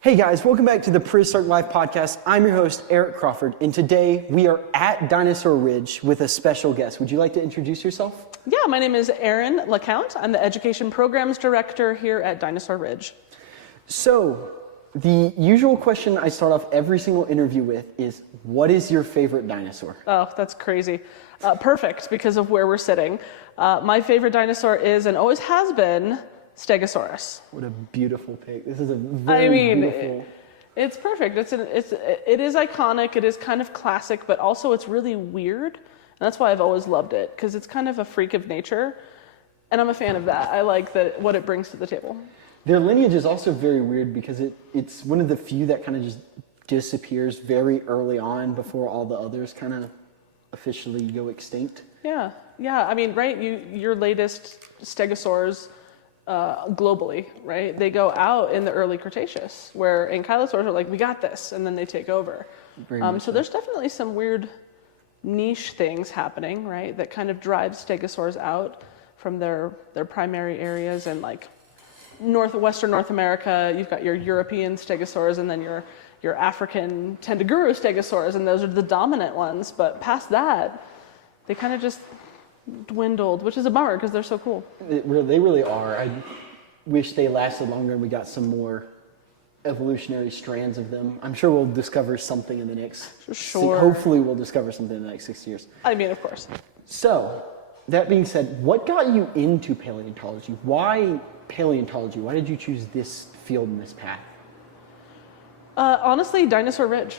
Hey guys, welcome back to the Prehistoric Live podcast. I'm your host, Eric Crawford, and today we are at Dinosaur Ridge with a special guest. Would you like to introduce yourself? Yeah, my name is Erin LaCount. I'm the Education Programs Director here at Dinosaur Ridge. So, the usual question I start off every single interview with is, what is your favorite dinosaur? Oh, that's crazy. Perfect, because of where we're sitting. My favorite dinosaur is, and always has been, Stegosaurus. What a beautiful pic. This is a very beautiful... It's perfect. It is iconic, it is kind of classic, but also it's really weird. And that's why I've always loved it, because it's kind of a freak of nature. And I'm a fan of that. I like what it brings to the table. Their lineage is also very weird because it's one of the few that kind of just disappears very early on before all the others kind of officially go extinct. Yeah. I mean, right, your latest Stegosaurs, globally, right? They go out in the early Cretaceous, where ankylosaurs are like, we got this, and then they take over. So there's definitely some weird niche things happening, right? That kind of drive Stegosaurs out from their primary areas, and like Western North America, you've got your European Stegosaurs, and then your African Tendaguru Stegosaurs, and those are the dominant ones. But past that, they kind of just dwindled, which is a bummer because they're so cool. They really are. I wish they lasted longer and we got some more evolutionary strands of them. I'm sure we'll discover something in the next... Sure. Hopefully we'll discover something in the next 6 years. I mean, of course. So, that being said, what got you into paleontology? Why paleontology? Why did you choose this field and this path? Honestly, Dinosaur Ridge.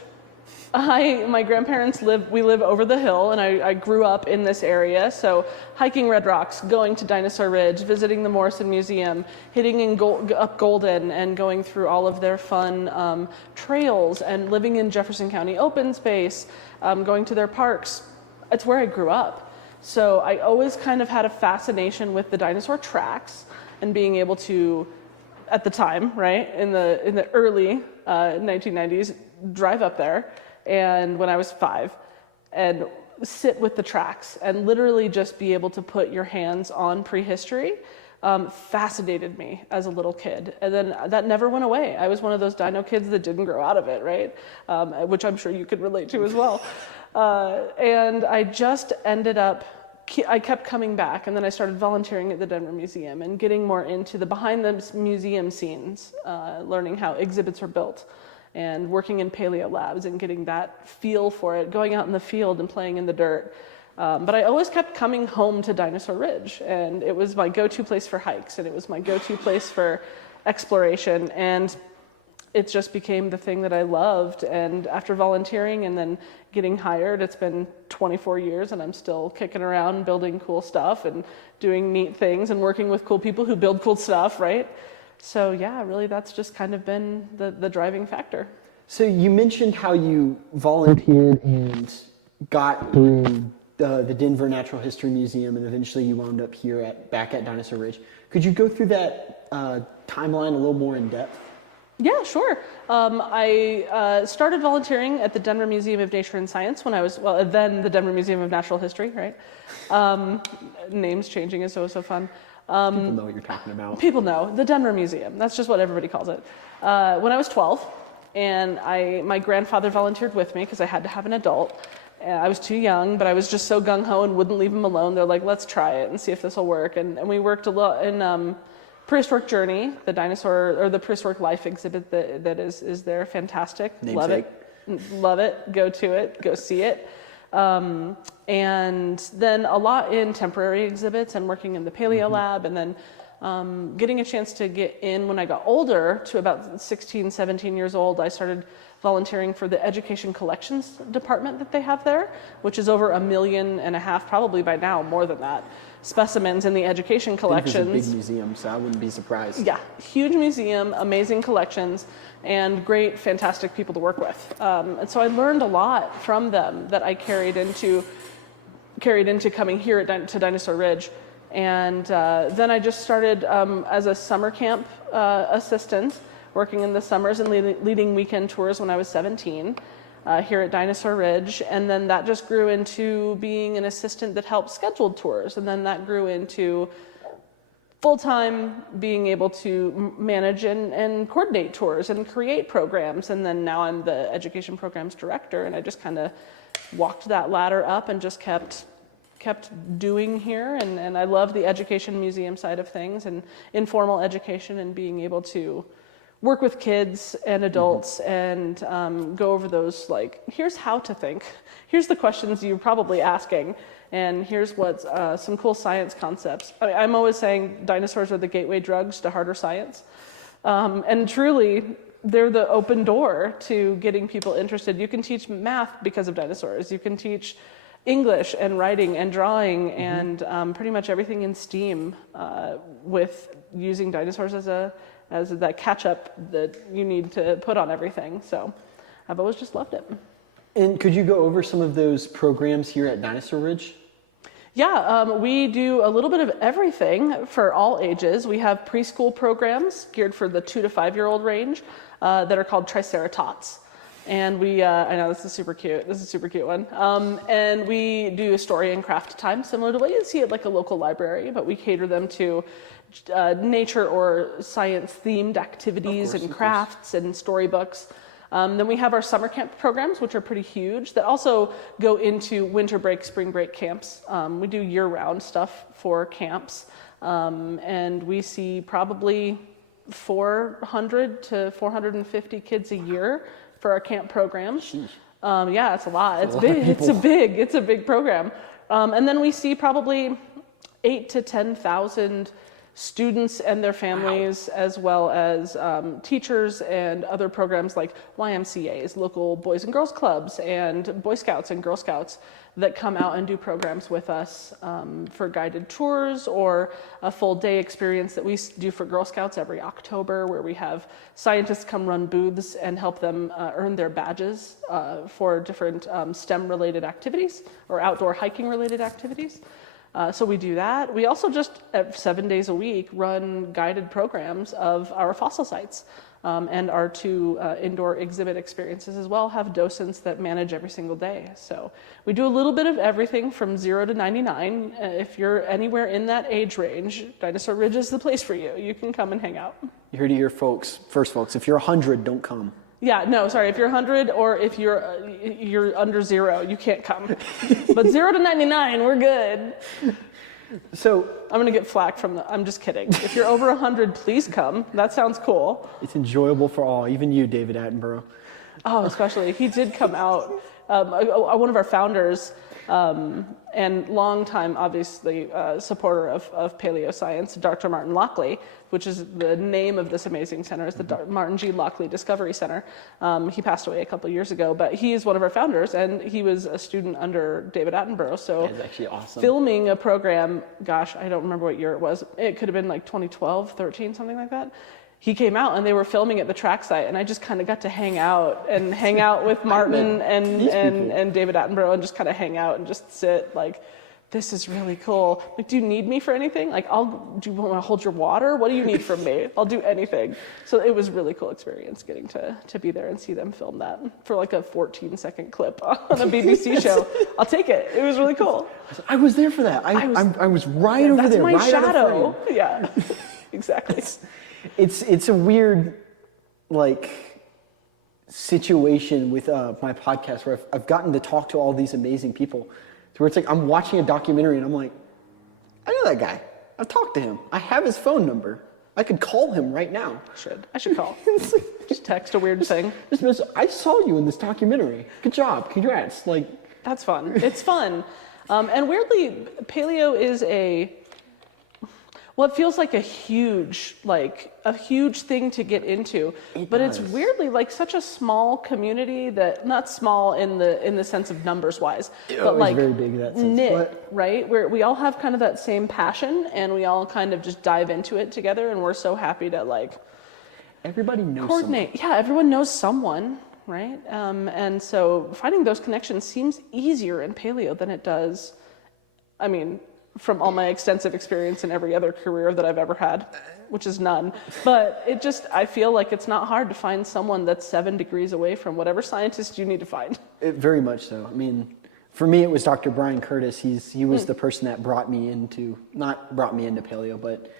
My grandparents we live over the hill, and I grew up in this area, so hiking Red Rocks, going to Dinosaur Ridge, visiting the Morrison Museum, hitting up Golden, and going through all of their fun trails, and living in Jefferson County open space, going to their parks. It's where I grew up. So I always kind of had a fascination with the dinosaur tracks, and being able to, at the time, right, in the early 1990s, drive up there, and when I was 5, and sit with the tracks and literally just be able to put your hands on prehistory fascinated me as a little kid. And then that never went away. I was one of those dino kids that didn't grow out of it, right? Which I'm sure you could relate to as well. And I just ended up, I kept coming back, and then I started volunteering at the Denver Museum and getting more into the behind the museum scenes, learning how exhibits are built, and working in paleo labs and getting that feel for it, going out in the field and playing in the dirt. But I always kept coming home to Dinosaur Ridge, and it was my go-to place for hikes, and it was my go-to place for exploration, and it just became the thing that I loved. And after volunteering and then getting hired, it's been 24 years, and I'm still kicking around building cool stuff and doing neat things and working with cool people who build cool stuff, right? So yeah, really that's just kind of been the driving factor. So you mentioned how you volunteered and got through the Denver Natural History Museum, and eventually you wound up here back at Dinosaur Ridge. Could you go through that timeline a little more in depth? Yeah, sure. I started volunteering at the Denver Museum of Nature and Science when I was, then the Denver Museum of Natural History, right? Names changing is so fun. People know what you're talking about. People know. The Denver Museum. That's just what everybody calls it. When I was 12, and my grandfather volunteered with me because I had to have an adult. I was too young, but I was just so gung-ho and wouldn't leave him alone. They're like, let's try it and see if this will work. And we worked a lot in Prehistoric Journey, the Prehistoric Life exhibit that is there. Fantastic. Namesake. Love it. Go to it. Go see it. And then a lot in temporary exhibits and working in the paleo lab, and then getting a chance to get in when I got older, to about 16, 17 years old, I started volunteering for the education collections department that they have there, which is over 1.5 million, probably by now more than that, specimens in the education collections. It's a big museum, so I wouldn't be surprised. Yeah, huge museum, amazing collections, and great, fantastic people to work with. And so I learned a lot from them that I carried into coming here to Dinosaur Ridge. And then I just started as a summer camp assistant, working in the summers and leading weekend tours when I was 17 here at Dinosaur Ridge. And then that just grew into being an assistant that helped schedule tours. And then that grew into full-time being able to manage and coordinate tours and create programs. And then now I'm the education programs director, and I just kind of walked that ladder up and just kept doing here. And I love the education museum side of things and informal education and being able to work with kids and adults and go over those, like, here's how to think. Here's the questions you're probably asking. And here's what some cool science concepts. I'm always saying dinosaurs are the gateway drugs to harder science. And truly, they're the open door to getting people interested. You can teach math because of dinosaurs. You can teach English and writing and drawing and pretty much everything in STEAM with using dinosaurs as that catch-up that you need to put on everything. So I've always just loved it. And could you go over some of those programs here at Dinosaur Ridge? Yeah, we do a little bit of everything for all ages. We have preschool programs geared for the 2 to 5-year-old range that are called Triceratops. And we, I know this is super cute. This is a super cute one. And we do a story and craft time, similar to what you see at like a local library, but we cater them to nature or science themed activities and crafts and storybooks. Then we have our summer camp programs, which are pretty huge, that also go into winter break, spring break camps. We do year-round stuff for camps, and we see probably 400 to 450 kids a year for our camp programs. Yeah, it's a lot. It's big. It's a big program. And then we see probably 8,000 to 10,000 students and their families, as well as teachers and other programs like YMCAs, local Boys and Girls Clubs, and Boy Scouts and Girl Scouts that come out and do programs with us for guided tours or a full day experience that we do for Girl Scouts every October, where we have scientists come run booths and help them earn their badges for different STEM-related activities or outdoor hiking-related activities. So we do that. We also just 7 days a week run guided programs of our fossil sites, and our 2 indoor exhibit experiences as well have docents that manage every single day. So we do a little bit of everything from 0 to 99. If you're anywhere in that age range, Dinosaur Ridge is the place for you. You can come and hang out. You heard it here, folks. First, folks, if you're 100, don't come. Yeah, no, sorry. If you're 100 or if you're under 0, you can't come. But 0 to 99, we're good. So I'm gonna get flack from I'm just kidding. If you're over 100, please come. That sounds cool. It's enjoyable for all, even you, David Attenborough. Oh, especially. He did come out. One of our founders and longtime, obviously, supporter of paleoscience, Dr. Martin Lockley, which is the name of this amazing center, is the Martin G. Lockley Discovery Center. He passed away a couple years ago, but he is one of our founders, and he was a student under David Attenborough. So that's actually awesome. Filming a program, gosh, I don't remember what year it was. It could have been like 2012, 13, something like that. He came out and they were filming at the track site, and I just kind of got to hang out with Martin and David Attenborough and just kind of hang out and just sit like, this is really cool. Like, do you need me for anything? Like, do you want to hold your water? What do you need from me? I'll do anything. So it was a really cool experience getting to be there and see them film that for like a 14-second clip on a BBC show. I'll take it. It was really cool. I was there for that. I was right over there. That's my right shadow. Yeah, exactly. It's a weird, like, situation with my podcast where I've gotten to talk to all these amazing people, to where it's like I'm watching a documentary and I'm like, I know that guy. I've talked to him. I have his phone number. I could call him right now. I should call. Just text a weird thing. I saw you in this documentary. Good job. Congrats. Like, that's fun. It's fun. And weirdly, paleo is it feels like a huge thing to get into, but it's weirdly like such a small community that, not small in the sense of numbers wise, but like very big in that sense. Knit, right? Where we all have kind of that same passion and we all kind of just dive into it together, and we're so happy to like everybody knows coordinate. someone. Yeah, everyone knows someone, right? And so finding those connections seems easier in paleo than it does, I mean, from all my extensive experience in every other career that I've ever had, which is none. But I feel like it's not hard to find someone that's 7 degrees away from whatever scientist you need to find. Very much so. I mean, for me, it was Dr. Brian Curtis. He was the person that not brought me into paleo, but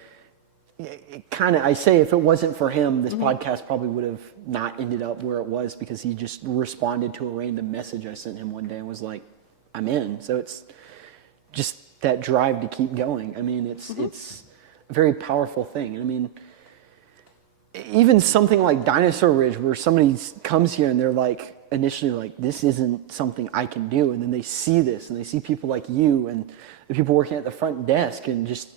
I say if it wasn't for him, this podcast probably would have not ended up where it was, because he just responded to a random message I sent him one day and was like, I'm in. So it's just that drive to keep going. I mean, it's a very powerful thing. I mean, even something like Dinosaur Ridge, where somebody comes here and they're like, initially like, this isn't something I can do. And then they see this and they see people like you and the people working at the front desk and just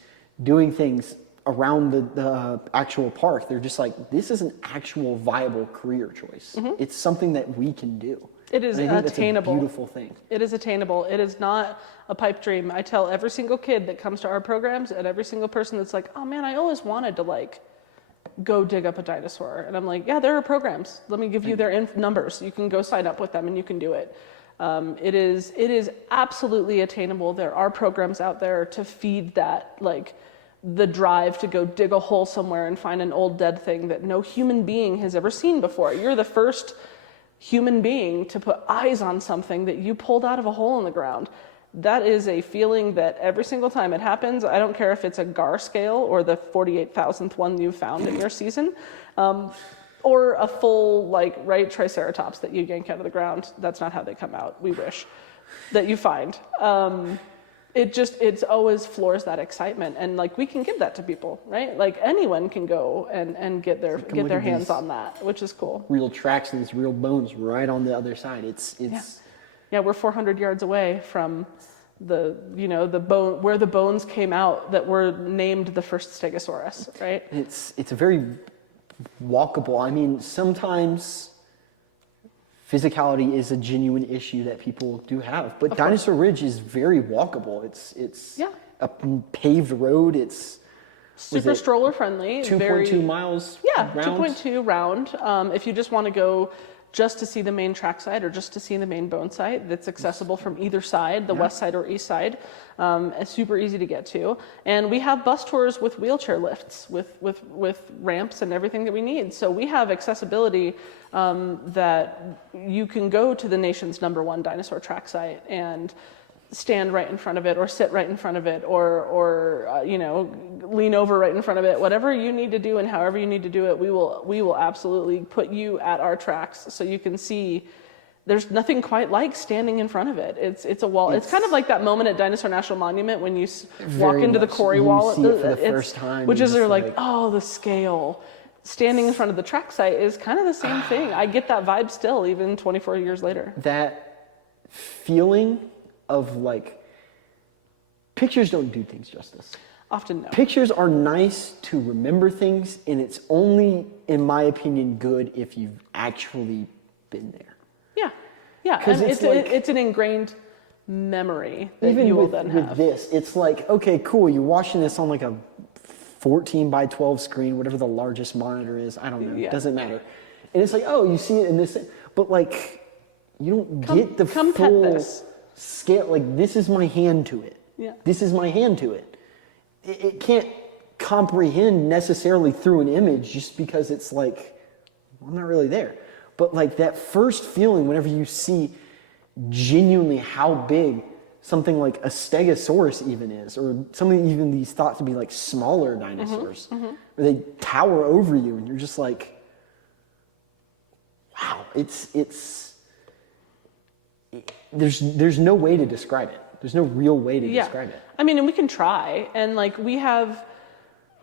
doing things around the actual park. They're just like, this is an actual viable career choice. It's something that we can do. It is attainable. attainable. That's a beautiful thing. It is attainable. It is not a pipe dream. I tell every single kid that comes to our programs and every single person that's like, oh man, I always wanted to like go dig up a dinosaur. And I'm like, yeah, there are programs. Let me give you their numbers. You can go sign up with them and you can do it. It is absolutely attainable. There are programs out there to feed that, like, the drive to go dig a hole somewhere and find an old dead thing that no human being has ever seen before. You're the first human being to put eyes on something that you pulled out of a hole in the ground. That is a feeling that every single time it happens, I don't care if it's a GAR scale or the 48,000th one you found in your season, or a full, like, right triceratops that you yank out of the ground. That's not how they come out, we wish, that you find. It always floors that excitement, and like we can give that to people, right? Like anyone can go and get their hands on that, which is cool. Real tracks and these real bones right on the other side. Yeah, we're 400 yards away from the bone where the bones came out that were named the first Stegosaurus, right? It's a very walkable. I mean, sometimes physicality is a genuine issue that people do have, but Dinosaur Ridge is very walkable. It's a paved road. It's super stroller friendly. 2.2 miles. Yeah, round. 2.2 round. If you just want to go just to see the main track site or just to see the main bone site, that's accessible from either side, the west side or east side. It's super easy to get to. And we have bus tours with wheelchair lifts, with ramps and everything that we need. So we have accessibility that you can go to the nation's #1 dinosaur track site and stand right in front of it, or sit right in front of it, or lean over right in front of it. Whatever you need to do and however you need to do it, we will absolutely put you at our tracks so you can see. There's nothing quite like standing in front of it. It's a wall. It's kind of like that moment at Dinosaur National Monument when you walk into the quarry wall. See it for the first time, which is like, oh, the scale. Standing in front of the track site is kind of the same thing. I get that vibe still, even 24 years later. That feeling of like, pictures don't do things justice. Often no. Pictures are nice to remember things, and it's only, in my opinion, good if you've actually been there. Yeah, and it's an ingrained memory that you will then have. Even with this, it's like, okay, cool, you're watching this on like a 14 by 12 screen, whatever the largest monitor is, I don't know, it doesn't matter. And it's like, oh, you see it in this, but like, you don't get the full scale. Like, this is my hand to it. Yeah. This is my hand to it. It can't comprehend necessarily through an image just because it's like, I'm not really there. But like that first feeling whenever you see genuinely how big something like a Stegosaurus even is, or something even these thought to be like smaller dinosaurs, where they tower over you and you're just like, wow, there's no way to describe it. There's no real way to describe it. I mean, and we can try, and like we have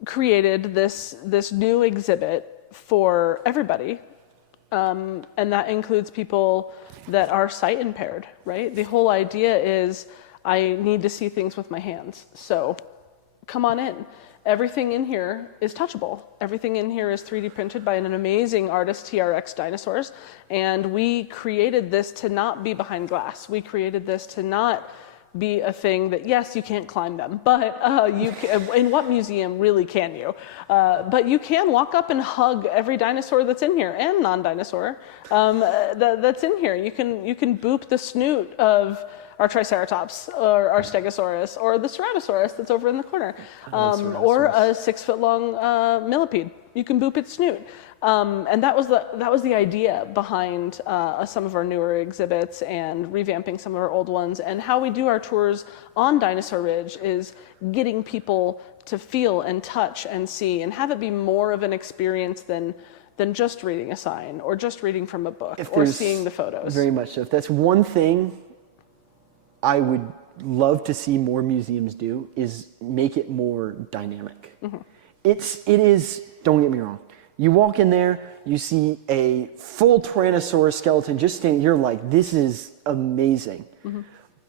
created this new exhibit for everybody. And that includes people that are sight impaired, right? The whole idea is I need to see things with my hands. So come on in. Everything in here is touchable. Everything in here is 3D printed by an amazing artist, TRX Dinosaurs. And we created this to not be behind glass. We created this to not be a thing that, yes, you can't climb them, but you can, in what museum really can you? But you can walk up and hug every dinosaur that's in here, and non-dinosaur that's in here. You can boop the snoot of our Triceratops or our Stegosaurus or the Ceratosaurus that's over in the corner, or a 6-foot-long millipede. You can boop its snoot. And that was the idea behind some of our newer exhibits and revamping some of our old ones. And how we do our tours on Dinosaur Ridge is getting people to feel and touch and see and have it be more of an experience than just reading a sign or just reading from a book or seeing the photos. Very much so. If that's one thing I would love to see more museums do, is make it more dynamic. It is, don't get me wrong, you walk in there, you see a full Tyrannosaurus skeleton just standing, you're like, this is amazing.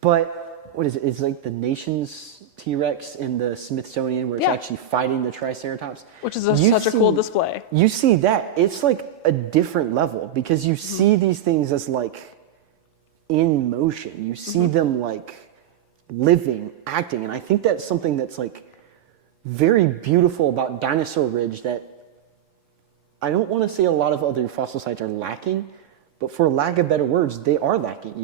But what is it? It's like the Nation's T-Rex in the Smithsonian where it's actually fighting the Triceratops. Which is such a cool display. You see that, it's like a different level because you see these things as like in motion. You see them like living, acting. And I think that's something that's like very beautiful about Dinosaur Ridge that I don't want to say a lot of other fossil sites are lacking, but for lack of better words, they are lacking.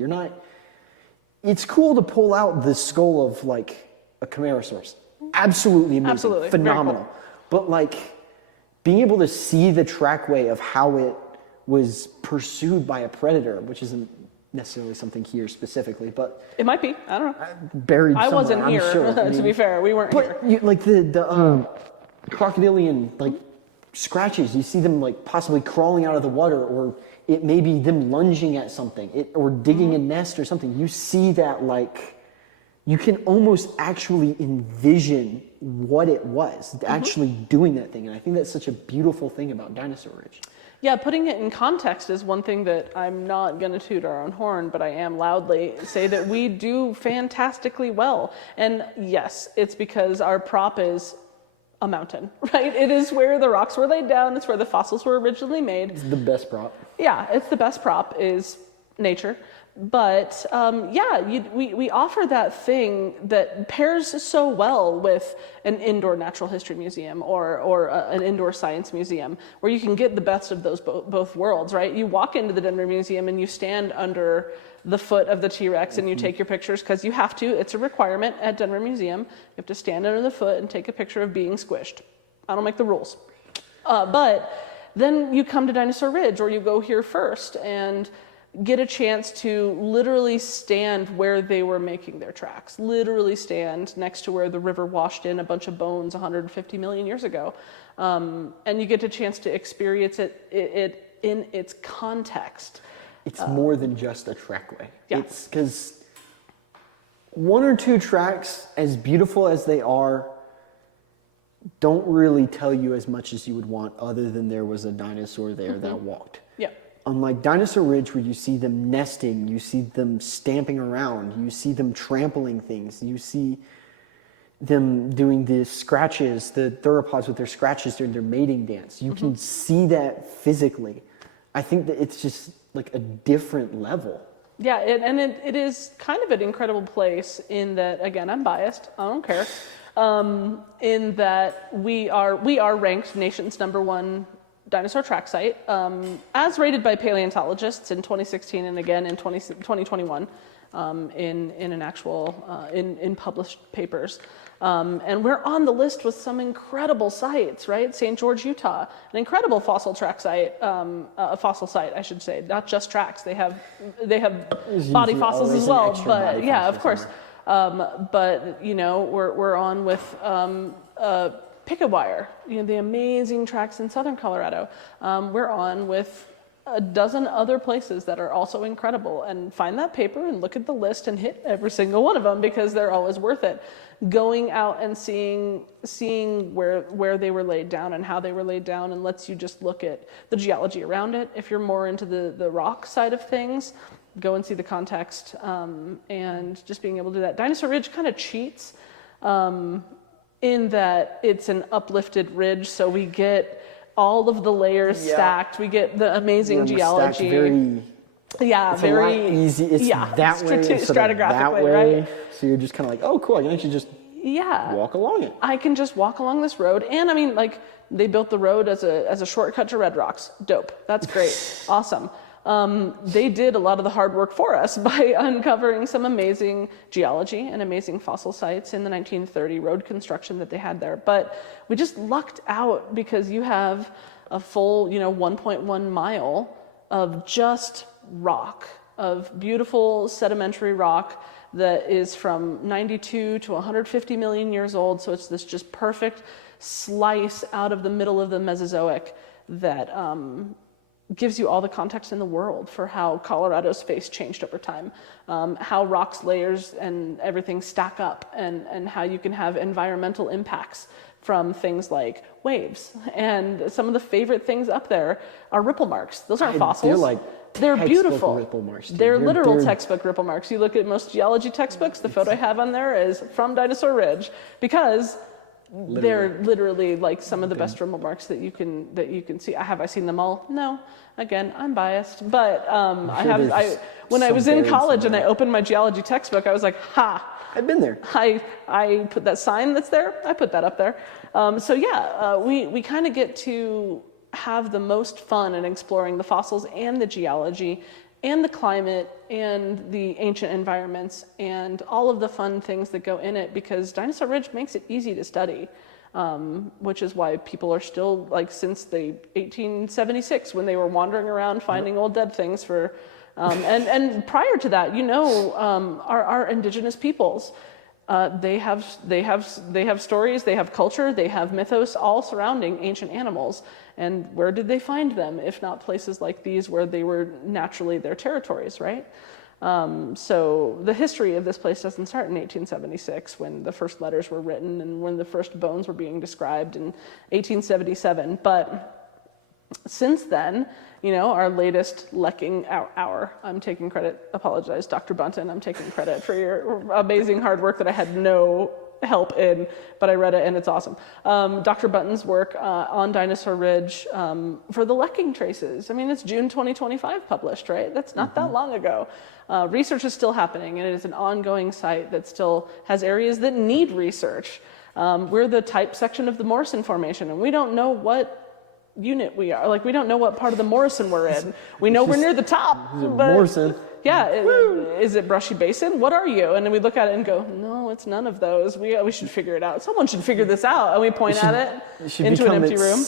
It's cool to pull out the skull of like a Camarasaurus. Absolutely amazing. Absolutely. Phenomenal. Cool. But like being able to see the trackway of how it was pursued by a predator, which isn't necessarily something here specifically, but it might be. I don't know. Buried somewhere, I wasn't here, I'm sure. to be fair. We weren't here. But like the crocodilian like scratches, you see them like possibly crawling out of the water, or it may be them lunging at something, or digging a nest or something. You see that like you can almost actually envision what it was actually doing that thing, and I think that's such a beautiful thing about Dinosaur Ridge. Yeah, putting it in context is one thing that I'm not going to toot our own horn, but I am loudly say that we do fantastically well. And yes, it's because our prop is a mountain, right? It is where the rocks were laid down. It's where the fossils were originally made. It's the best prop. Yeah, it's the best prop is nature. But we offer that thing that pairs so well with an indoor natural history museum or an indoor science museum, where you can get the best of those both worlds, right? You walk into the Denver Museum and you stand under the foot of the T-Rex and you take your pictures because you have to. It's a requirement at Denver Museum. You have to stand under the foot and take a picture of being squished. I don't make the rules. But then you come to Dinosaur Ridge, or you go here first and get a chance to literally stand where they were making their tracks, literally stand next to where the river washed in a bunch of bones 150 million years ago. And you get a chance to experience it in its context. It's more than just a trackway. Yeah. It's because one or two tracks, as beautiful as they are, don't really tell you as much as you would want, other than there was a dinosaur there that walked. Yeah. Unlike Dinosaur Ridge, where you see them nesting, you see them stamping around, you see them trampling things, you see them doing the scratches, the theropods with their scratches during their mating dance. You can see that physically. I think that it's just like a different level. Yeah, it is kind of an incredible place in that, again, I'm biased, I don't care, in that we are ranked nation's #1 dinosaur track site, as rated by paleontologists in 2016 and again in 2021 in an actual, in published papers. And we're on the list with some incredible sites, right? St. George, Utah, an incredible fossil track site, a fossil site, I should say, not just tracks. They have body fossils as well, but yeah, of course. But you know, we're on with picket wire, you know, the amazing tracks in southern Colorado. We're on with a dozen other places that are also incredible, and find that paper and look at the list and hit every single one of them because they're always worth it. Going out and seeing where they were laid down and how they were laid down, and lets you just look at the geology around it. If you're more into the rock side of things, go and see the context, and just being able to do that. Dinosaur Ridge kind of cheats in that it's an uplifted ridge, so we get all of the layers stacked. We get the amazing geology. It's a lot easy. It's that way, stratigraphically, right? So you're just kind of like, oh, cool. I can actually just walk along it. I can just walk along this road, and I mean, like, they built the road as a shortcut to Red Rocks. Dope. That's great. Awesome. they did a lot of the hard work for us by uncovering some amazing geology and amazing fossil sites in the 1930 road construction that they had there. But we just lucked out because you have a full, 1.1 mile of just rock, of beautiful sedimentary rock that is from 92 to 150 million years old. So it's this just perfect slice out of the middle of the Mesozoic that gives you all the context in the world for how Colorado's face changed over time, how rocks, layers, and everything stack up, and how you can have environmental impacts from things like waves. And some of the favorite things up there are ripple marks. Those aren't fossils. They're beautiful. Ripple marks, they're literal textbook ripple marks. You look at most geology textbooks, the photo I have on there is from Dinosaur Ridge, because they're literally like some of the best ripple marks that you can see. Have I seen them all? No. Again, I'm biased, but when I was in college and I opened my geology textbook, I was like, ha! I've been there. I put that sign that's there. I put that up there. We kind of get to have the most fun in exploring the fossils and the geology and the climate and the ancient environments and all of the fun things that go in it, because Dinosaur Ridge makes it easy to study, which is why people are still, since the 1876 when they were wandering around finding old dead things for, and prior to that, our indigenous peoples, they have stories, they have culture, they have mythos, all surrounding ancient animals. And where did they find them, if not places like these where they were naturally their territories, right? So the history of this place doesn't start in 1876 when the first letters were written and when the first bones were being described in 1877. But since then, our latest Lecking hour, I'm taking credit, apologize, Dr. Bunton, I'm taking credit for your amazing hard work that I had no help in, but I read it and it's awesome. Dr. Bunton's work on Dinosaur Ridge for the Lecking traces. I mean, it's June 2025 published, right? That's not that long ago. Research is still happening, and it is an ongoing site that still has areas that need research. We're the type section of the Morrison Formation, and we don't know what unit we are. We don't know what part of the Morrison we're in. We know we're near the top. But Morrison. Yeah, is it Brushy Basin? What are you? And then we look at it and go, no, it's none of those. We should figure it out. Someone should figure this out. And we point at it into an empty room.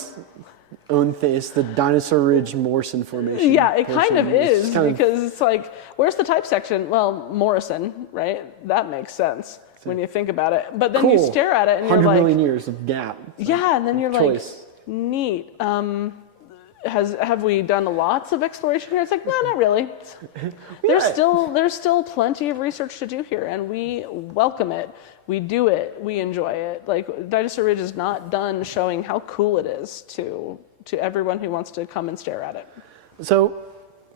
Own thing. It's the Dinosaur Ridge Morrison Formation. Yeah, it kind of is, because it's like, where's the type section? Well, Morrison, right? That makes sense when you think about it. But then you stare at it and you're like, 100 million years of gap. Yeah, and then you're like, neat. Have we done lots of exploration here? It's like, no, not really. There's still plenty of research to do here, and we welcome it. We do it. We enjoy it. Dinosaur Ridge is not done showing how cool it is to everyone who wants to come and stare at it. So,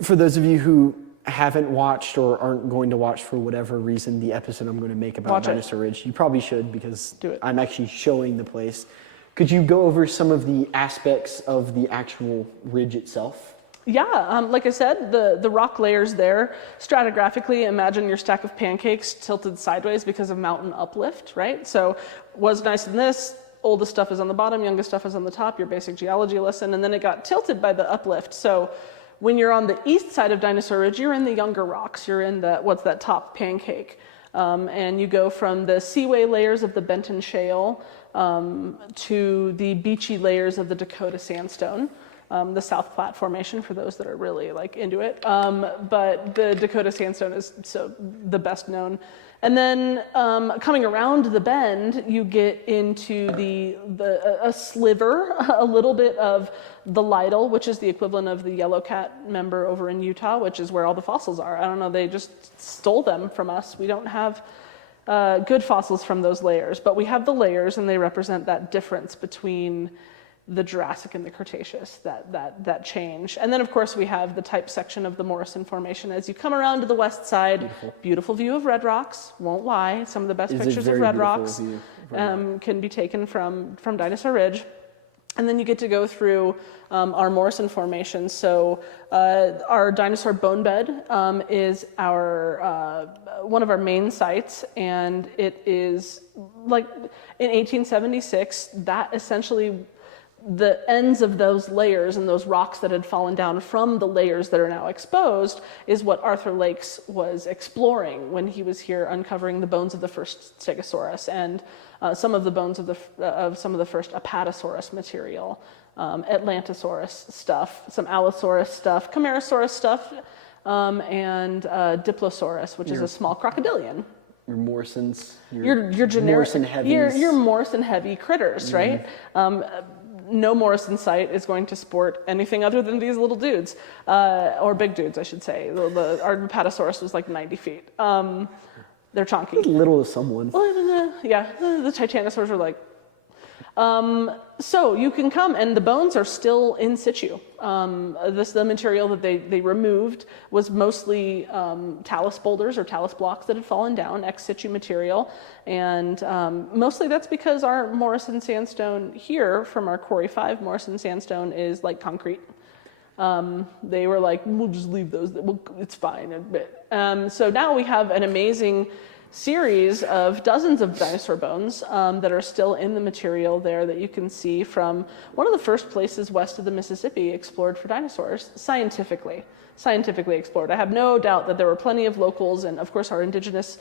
for those of you who haven't watched or aren't going to watch for whatever reason the episode I'm going to make about Dinosaur Ridge, you probably should, because I'm actually showing the place. Could you go over some of the aspects of the actual ridge itself? Yeah, like I said, the rock layers there, stratigraphically, imagine your stack of pancakes tilted sideways because of mountain uplift, right? So what's nice in this, oldest stuff is on the bottom, youngest stuff is on the top, your basic geology lesson, and then it got tilted by the uplift. So when you're on the east side of Dinosaur Ridge, you're in the younger rocks, you're in what's that top pancake. And you go from the seaway layers of the Benton Shale to the beachy layers of the Dakota Sandstone, the South Platte Formation for those that are really into it. But the Dakota Sandstone is the best known. And then coming around the bend, you get into a sliver, a little bit of the Lytle, which is the equivalent of the yellow cat member over in Utah, which is where all the fossils are. I don't know, they just stole them from us. We don't have good fossils from those layers, but we have the layers, and they represent that difference between the Jurassic and the Cretaceous, that change. And then, of course, we have the type section of the Morrison Formation. As you come around to the west side, beautiful view of red rocks, won't lie. Some of the best pictures of red rocks can be taken from Dinosaur Ridge. And then you get to go through our Morrison Formation. So our dinosaur bone bed is one of our main sites, and it is in 1876, that essentially the ends of those layers and those rocks that had fallen down from the layers that are now exposed is what Arthur Lakes was exploring when he was here, uncovering the bones of the first Stegosaurus and some of the bones of some of the first Apatosaurus material, Atlantosaurus stuff, some Allosaurus stuff, Camarasaurus stuff, and Diplosaurus, which is a small crocodilian. Your Morsins, Your generic, Morrison heavies. your Morrison heavy critters, right? No Morrison site is going to sport anything other than these little dudes, or big dudes, I should say. Our Apatosaurus was like 90 feet. They're chonky. Little to someone. Well, yeah, the Titanosaurs are like. So you can come, and the bones are still in situ. The material that they removed was mostly talus boulders or talus blocks that had fallen down, ex situ material, and mostly that's because our Morrison sandstone here from our Quarry 5 Morrison sandstone is like concrete. They were like, we'll just leave those, it's fine. So now we have an amazing series of dozens of dinosaur bones that are still in the material there that you can see from one of the first places west of the Mississippi explored for dinosaurs, scientifically explored. I have no doubt that there were plenty of locals and of course our indigenous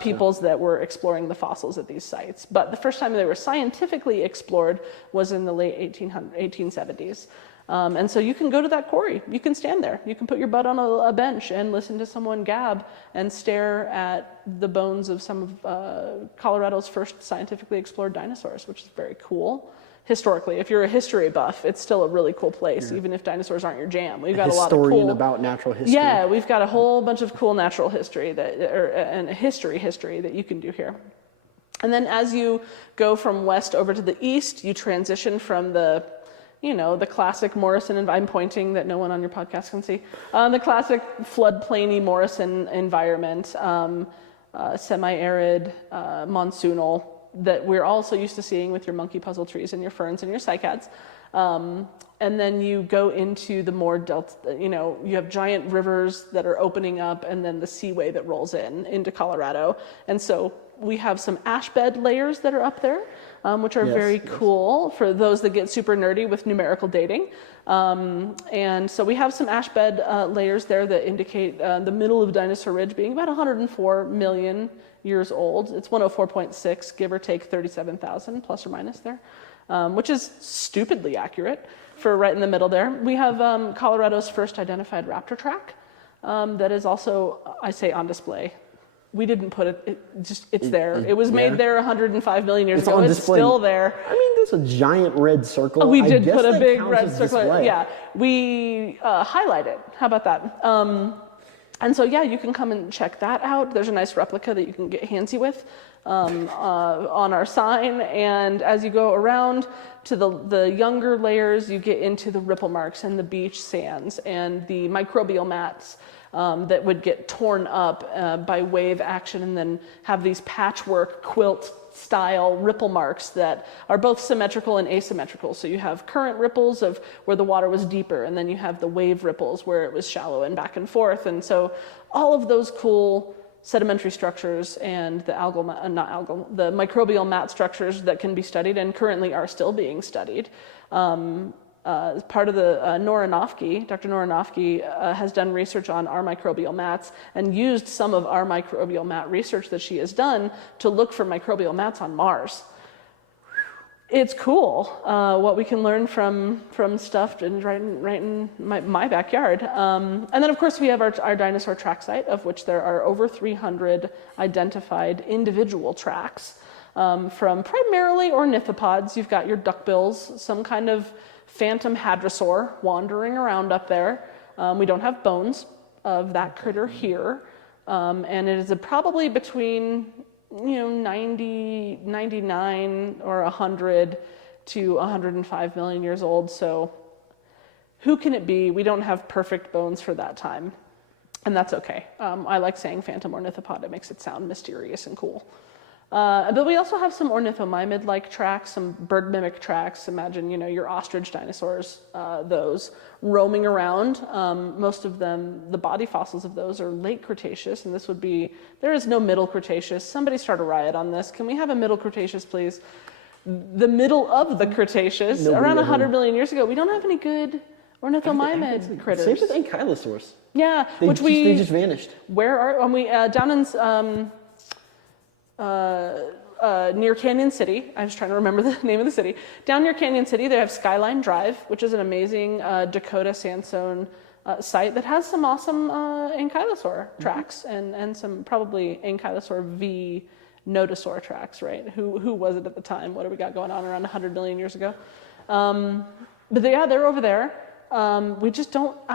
peoples that were exploring the fossils at these sites. But the first time they were scientifically explored was in the late 1870s. And so you can go to that quarry, you can stand there, you can put your butt on a bench and listen to someone gab and stare at the bones of some of Colorado's first scientifically explored dinosaurs, which is very cool. Historically, if you're a history buff, it's still a really cool place, even if dinosaurs aren't your jam. We've got a lot of cool... Historian about natural history. Yeah, we've got a whole bunch of cool natural history and history that you can do here. And then as you go from west over to the east, you transition from the classic Morrison, and I'm pointing that no one on your podcast can see, the classic floodplainy Morrison environment, semi-arid, monsoonal, that we're also used to seeing with your monkey puzzle trees and your ferns and your cycads. And then you go into the more delta, you have giant rivers that are opening up and then the seaway that rolls into Colorado. And so we have some ash bed layers that are up there, which are very cool for those that get super nerdy with numerical dating. And so we have some ash bed layers there that indicate the middle of Dinosaur Ridge being about 104 million years old. It's 104.6, give or take 37,000 plus or minus there, which is stupidly accurate for right in the middle there. We have Colorado's first identified raptor track that is also, I say, on display. We didn't put it, it's there. It was made there 105 million years ago. It's still there. I mean, there's a giant red circle. Oh, we did put a big red circle. Yeah, we highlight it. How about that? And so, yeah, you can come and check that out. There's a nice replica that you can get handsy with on our sign. And as you go around to the younger layers, you get into the ripple marks and the beach sands and the microbial mats that would get torn up by wave action and then have these patchwork quilt style ripple marks that are both symmetrical and asymmetrical. So you have current ripples of where the water was deeper, and then you have the wave ripples where it was shallow and back and forth. And so all of those cool sedimentary structures and the the microbial mat structures that can be studied and currently are still being studied. Part of the Nora Nofke, Dr. Nora Nofke has done research on our microbial mats and used some of our microbial mat research that she has done to look for microbial mats on Mars. It's cool what we can learn from stuff right in my backyard. And then, of course, we have our dinosaur track site, of which there are over 300 identified individual tracks from primarily ornithopods. You've got your duckbills, some kind of phantom hadrosaur wandering around up there. We don't have bones of that critter here. And it is probably between 90, 99 or 100 to 105 million years old. So who can it be? We don't have perfect bones for that time. And that's okay. I like saying phantom ornithopod. It makes it sound mysterious and cool. But we also have some ornithomimid-like tracks, some bird mimic tracks. Imagine, your ostrich dinosaurs, those roaming around. Most of them, the body fossils of those are late Cretaceous, and there is no middle Cretaceous. Somebody start a riot on this. Can we have a middle Cretaceous, please? the middle of the Cretaceous, around 100 million years ago. We don't have any good ornithomimid critters. Same with ankylosaurs. Yeah, They just vanished. Where are we? Down in near Canyon City. I was trying to remember the name of the city. Down near Canyon City, they have Skyline Drive, which is an amazing Dakota sandstone site that has some awesome ankylosaur tracks and some probably ankylosaur v nodosaur tracks, right? Who was it at the time? What do we got going on around 100 million years ago? But they're over there. We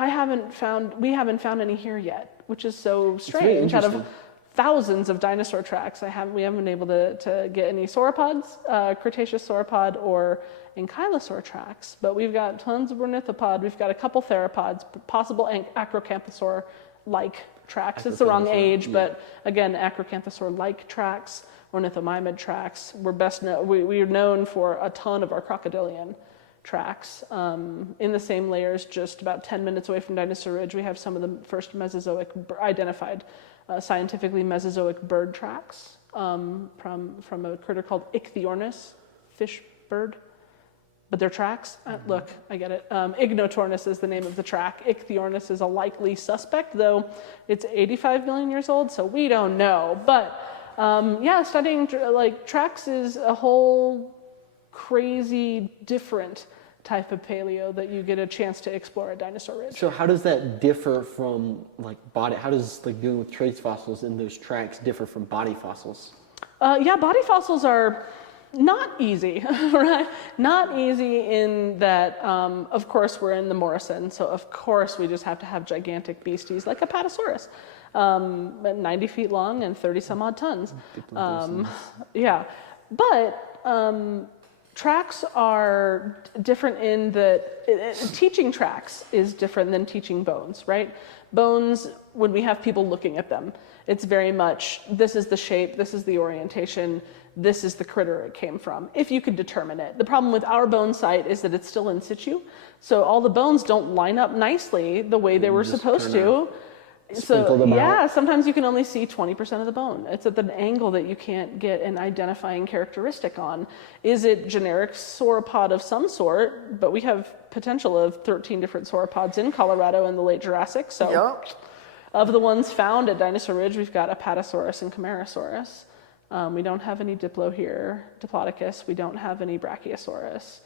haven't found any here yet, which is so strange. Out of thousands of dinosaur tracks, we haven't been able to get any sauropods, Cretaceous sauropod or ankylosaur tracks. But we've got tons of ornithopod. We've got a couple theropods, possible acrocanthosaur-like tracks. It's the wrong age, but again, acrocanthosaur-like tracks, ornithomimid tracks. We are known for a ton of our crocodilian tracks. In the same layers, just about 10 minutes away from Dinosaur Ridge, we have some of the first Mesozoic identified scientifically Mesozoic bird tracks from a critter called Ichthyornis, fish bird. But they're tracks. Look, I get it. Ignotornis is the name of the track. Ichthyornis is a likely suspect, though it's 85 million years old, so we don't know. But studying tracks is a whole crazy different type of paleo that you get a chance to explore at Dinosaur Ridge. So how does that differ from body? How does dealing with trace fossils in those tracks differ from body fossils? Body fossils are not easy, right? Not easy in that, of course, we're in the Morrison, so of course we just have to have gigantic beasties like Apatosaurus, 90 feet long and 30 some odd tons. But tracks are different in that teaching tracks is different than teaching bones, right? Bones, when we have people looking at them, it's very much, this is the shape, this is the orientation, this is the critter it came from, if you could determine it. The problem with our bone site is that it's still in situ, so all the bones don't line up nicely the way they were supposed to. So sometimes you can only see 20% of the bone. It's at the angle that you can't get an identifying characteristic on. Is it generic sauropod of some sort? But we have potential of 13 different sauropods in Colorado in the late Jurassic. So of the ones found at Dinosaur Ridge, we've got Apatosaurus and Camarasaurus. We don't have any Diplo here, Diplodocus. We don't have any Brachiosaurus.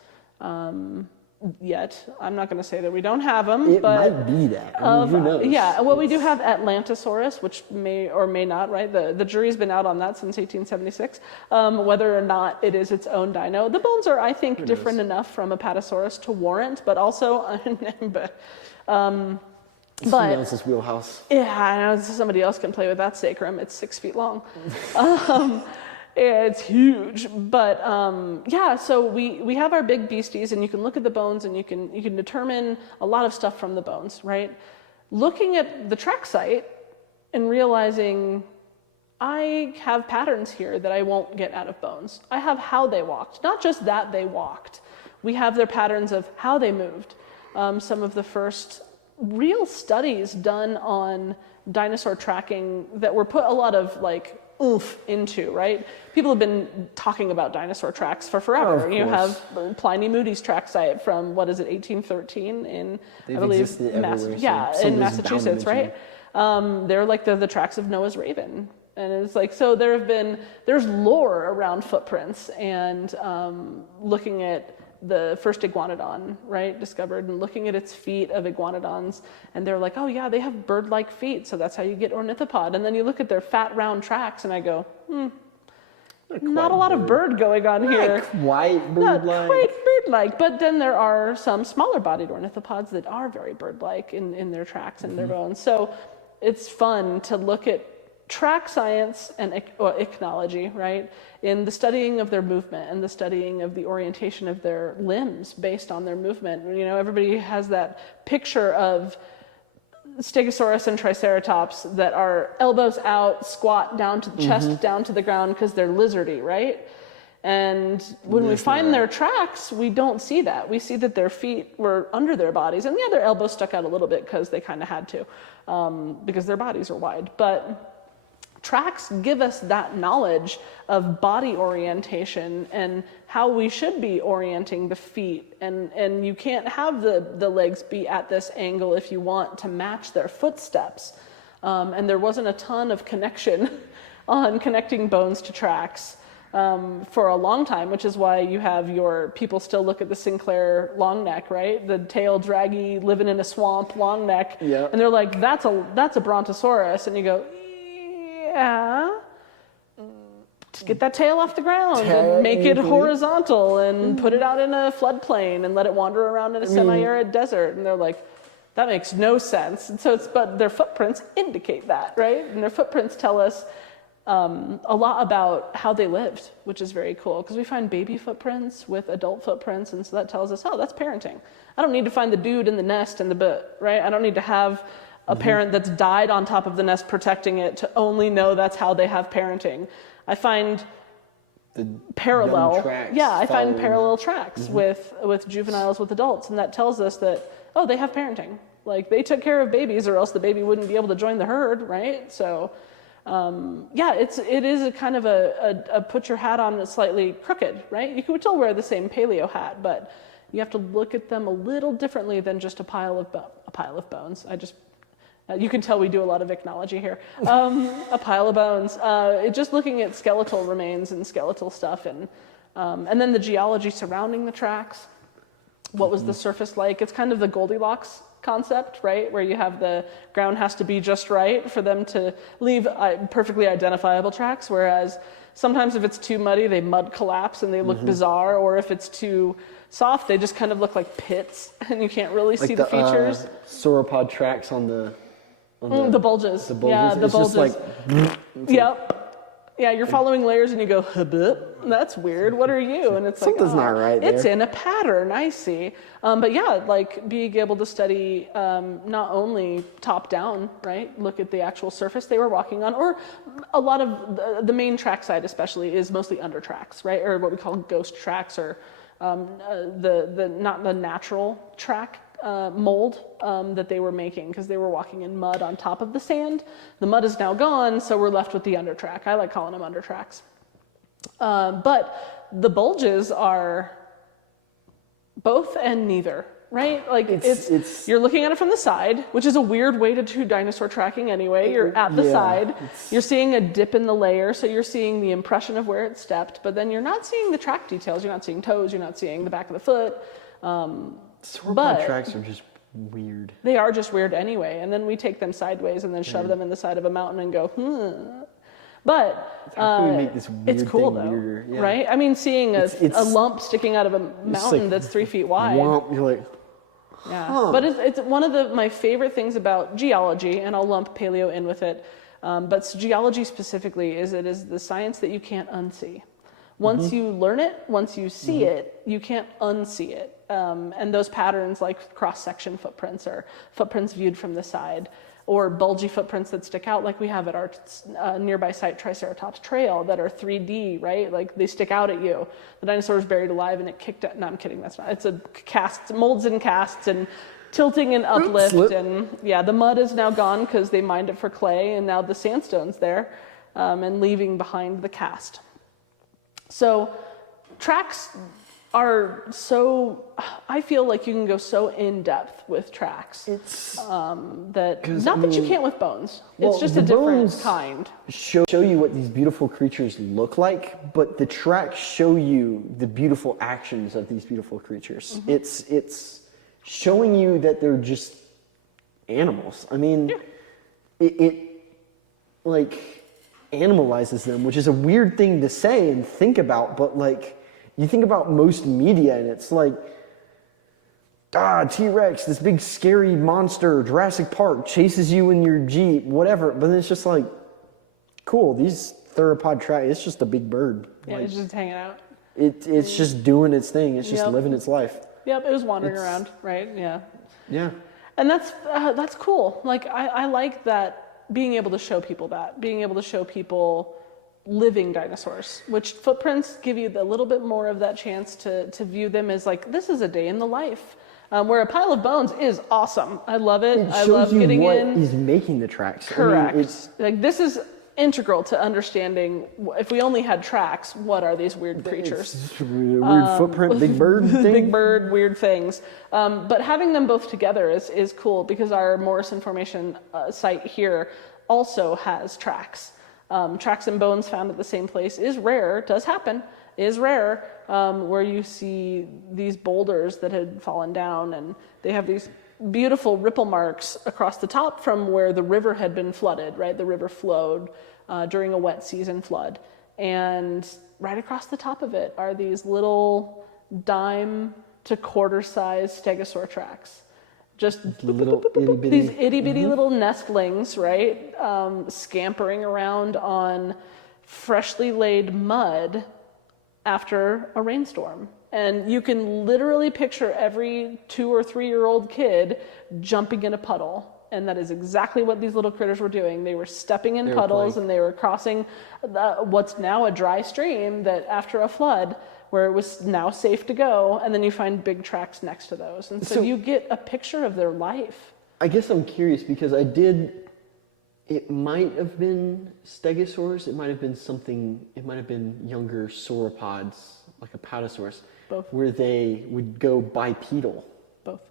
Yet. I'm not going to say that we don't have them. It might be that. Who knows? Yeah, well, we do have Atlantosaurus, which may or may not, right? The jury's been out on that since 1876, whether or not it is its own dino. The bones are, I think, different enough from Apatosaurus to warrant, but also, Someone else's wheelhouse. Yeah, I know, somebody else can play with that sacrum. It's 6 feet long. It's huge, but so we have our big beasties, and you can look at the bones, and you can determine a lot of stuff from the bones, right? Looking at the track site and realizing I have patterns here that I won't get out of bones. I have how they walked, not just that they walked. We have their patterns of how they moved. Some of the first real studies done on dinosaur tracking that were put a lot of oomph into, right? People have been talking about dinosaur tracks for forever. You have Pliny Moody's track site from, 1813 in, I believe, in Massachusetts, right? They're like the tracks of Noah's Raven. And it's so there's lore around footprints and looking at the first iguanodon, right, discovered, and looking at its feet of iguanodons, and they're like, oh yeah, they have bird-like feet, so that's how you get ornithopod. And then you look at their fat, round tracks, and I go, not a lot of bird going on here. Quite bird-like. Not quite bird-like, but then there are some smaller-bodied ornithopods that are very bird-like in their tracks and their bones. So it's fun to look at track science and ichnology, right, in the studying of their movement and the studying of the orientation of their limbs based on their movement. Everybody has that picture of Stegosaurus and Triceratops that are elbows out, squat down to the chest, down to the ground because they're lizardy, right? And when we find their tracks, we don't see that. We see that their feet were under their bodies, and their elbows stuck out a little bit because they kind of had to, because their bodies are wide. But tracks give us that knowledge of body orientation and how we should be orienting the feet. And you can't have the legs be at this angle if you want to match their footsteps. And there wasn't a ton of connection on connecting bones to tracks for a long time, which is why you have people still look at the Sinclair long neck, right? The tail draggy, living in a swamp long neck. Yep. And they're like, that's a brontosaurus. And you go, yeah. Just get that tail off the ground and make it horizontal and put it out in a floodplain and let it wander around in a semi-arid desert. And they're like, that makes no sense. And so but their footprints indicate that, right? And their footprints tell us a lot about how they lived, which is very cool because we find baby footprints with adult footprints, and so that tells us, oh, that's parenting. I don't need to find the dude in the nest in the boot, right? I don't need to have a parent that's died on top of the nest protecting it to only know that's how they have parenting. I find the parallel tracks I find parallel tracks with juveniles with adults, and that tells us that, oh, they have parenting. Like, they took care of babies or else the baby wouldn't be able to join the herd, right? So it is a kind of a put your hat on slightly crooked, right? You could still wear the same paleo hat, but you have to look at them a little differently than just a pile of bones. You can tell we do a lot of ichnology here. A pile of bones. Just looking at skeletal remains and skeletal stuff, and then the geology surrounding the tracks. What was the surface like? It's kind of the Goldilocks concept, right? Where you have the ground has to be just right for them to leave perfectly identifiable tracks, whereas sometimes if it's too muddy, they mud collapse and they look bizarre, or if it's too soft, they just kind of look like pits and you can't really see the features. Sauropod tracks on the bulges. The bulges. Yeah, the it's bulges. Just like, yep. Yeah, you're following layers and you go, that's weird. What are you? And it's something's not right there. It's in a pattern, I see. But yeah, like being able to study not only top down, right? Look at the actual surface they were walking on, or a lot of the main track side especially is mostly under tracks, right? Or what we call ghost tracks, or not the natural track mold that they were making, because they were walking in mud on top of the sand. The mud is now gone, so we're left with the under track. I like calling them under tracks. But the bulges are both and neither, right? Like it's you're looking at it from the side, which is a weird way to do dinosaur tracking anyway. You're at the side. You're seeing a dip in the layer, so you're seeing the impression of where it stepped, but then you're not seeing the track details. You're not seeing toes. You're not seeing the back of the foot. Sauropod tracks are just weird. They are just weird anyway, and then we take them sideways and then shove them in the side of a mountain and go, But how can we make this weird it's cool thing though, weirder? Yeah. right? I mean, seeing a lump sticking out of a mountain that's 3 feet wide. You're like, yeah, but it's one of my favorite things about geology, and I'll lump paleo in with it. But geology specifically is it is the science that you can't unsee. Once you learn it, once you see it, you can't unsee it. And those patterns like cross-section footprints or footprints viewed from the side, or bulgy footprints that stick out like we have at our nearby site, Triceratops Trail, that are 3D, right? Like they stick out at you. The dinosaur was buried alive and it kicked out. No, I'm kidding, that's not. It's a cast, molds and casts and tilting and uplift. And yeah, the mud is now gone because they mined it for clay, and now the sandstone's there and leaving behind the cast. So tracks are so, I feel like you can go so in depth with tracks. It's that you can't with bones. It's just the a different bones kind. Show you what these beautiful creatures look like, but the tracks show you the beautiful actions of these beautiful creatures. It's showing you that they're just animals. I mean, it like animalizes them, which is a weird thing to say and think about, but like, you think about most media and it's like, T-Rex, this big scary monster, Jurassic Park, chases you in your Jeep, whatever. But then it's just like, cool, these theropod tracks, it's just a big bird. Yeah, like, it's just hanging out. It's just doing its thing. It's just living its life. Yep, it was wandering around, right? Yeah. Yeah. And that's cool. Like, I like that, being able to show people living dinosaurs, which footprints give you a little bit more of that chance to view them as like, this is a day in the life. Where a pile of bones is awesome. I love it. I love getting in. It shows you what is making the tracks. Correct. I mean, like, this is integral to understanding. If we only had tracks, what are these weird creatures? It's a weird footprint, big bird thing. Big bird, weird things. But having them both together is cool because our Morrison Formation site here also has tracks. Tracks and bones found at the same place is rare, does happen, is rare, where you see these boulders that had fallen down and they have these beautiful ripple marks across the top from where the river had been flooded, right? The river flowed during a wet season flood. And right across the top of it are these little dime to quarter size stegosaur tracks. Just little itty bitty. These itty bitty little nestlings, right? Scampering around on freshly laid mud after a rainstorm. And you can literally picture every 2 or 3 year old kid jumping in a puddle. And that is exactly what these little critters were doing. They were stepping in puddles and they were crossing what's now a dry stream that after a flood, where it was now safe to go, and then you find big tracks next to those. And so you get a picture of their life. I guess I'm curious because it might have been stegosaurs, it might have been younger sauropods, like a patasaurus, Both. where they would go bipedal. Both.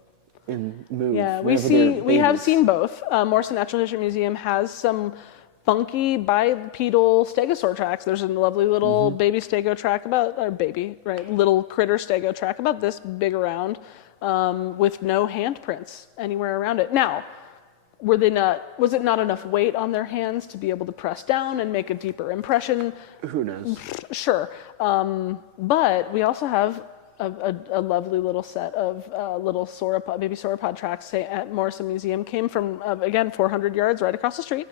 And move. Yeah, we have seen both. Morrison Natural History Museum has some funky bipedal stegosaur tracks. There's a lovely little baby stego track little critter stego track about this big around, with no handprints anywhere around it. Now, was it not enough weight on their hands to be able to press down and make a deeper impression? Who knows? Sure. But we also have a lovely little set of little baby sauropod tracks, say, at Morrison Museum. Came from, again, 400 yards right across the street.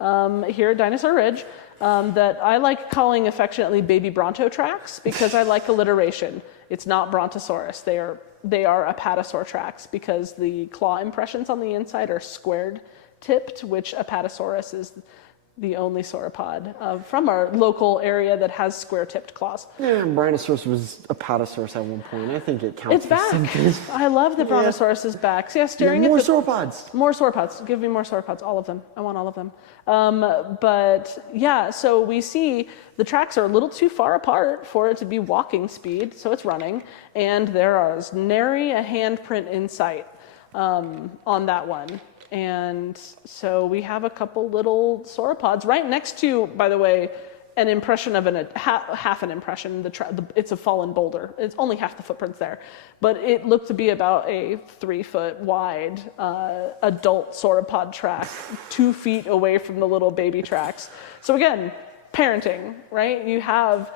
Here at Dinosaur Ridge, that I like calling affectionately baby Bronto tracks because I like alliteration. It's not Brontosaurus. They are apatosaur tracks because the claw impressions on the inside are squared tipped, which Apatosaurus is the only sauropod from our local area that has square-tipped claws. Yeah, Brontosaurus was a patasaurus at one point. I think it counts. It's back. I love that Brontosaurus is back. So yeah, staring more at sauropods. More sauropods. Give me more sauropods. All of them. I want all of them. But yeah, so we see the tracks are a little too far apart for it to be walking speed, so it's running, and there is nary a handprint in sight on that one. And so we have a couple little sauropods right next to, by the way, an impression of half an impression. It's a fallen boulder. It's only half the footprints there, but it looked to be about a 3 foot wide adult sauropod track, 2 feet away from the little baby tracks. So again, parenting, right? You have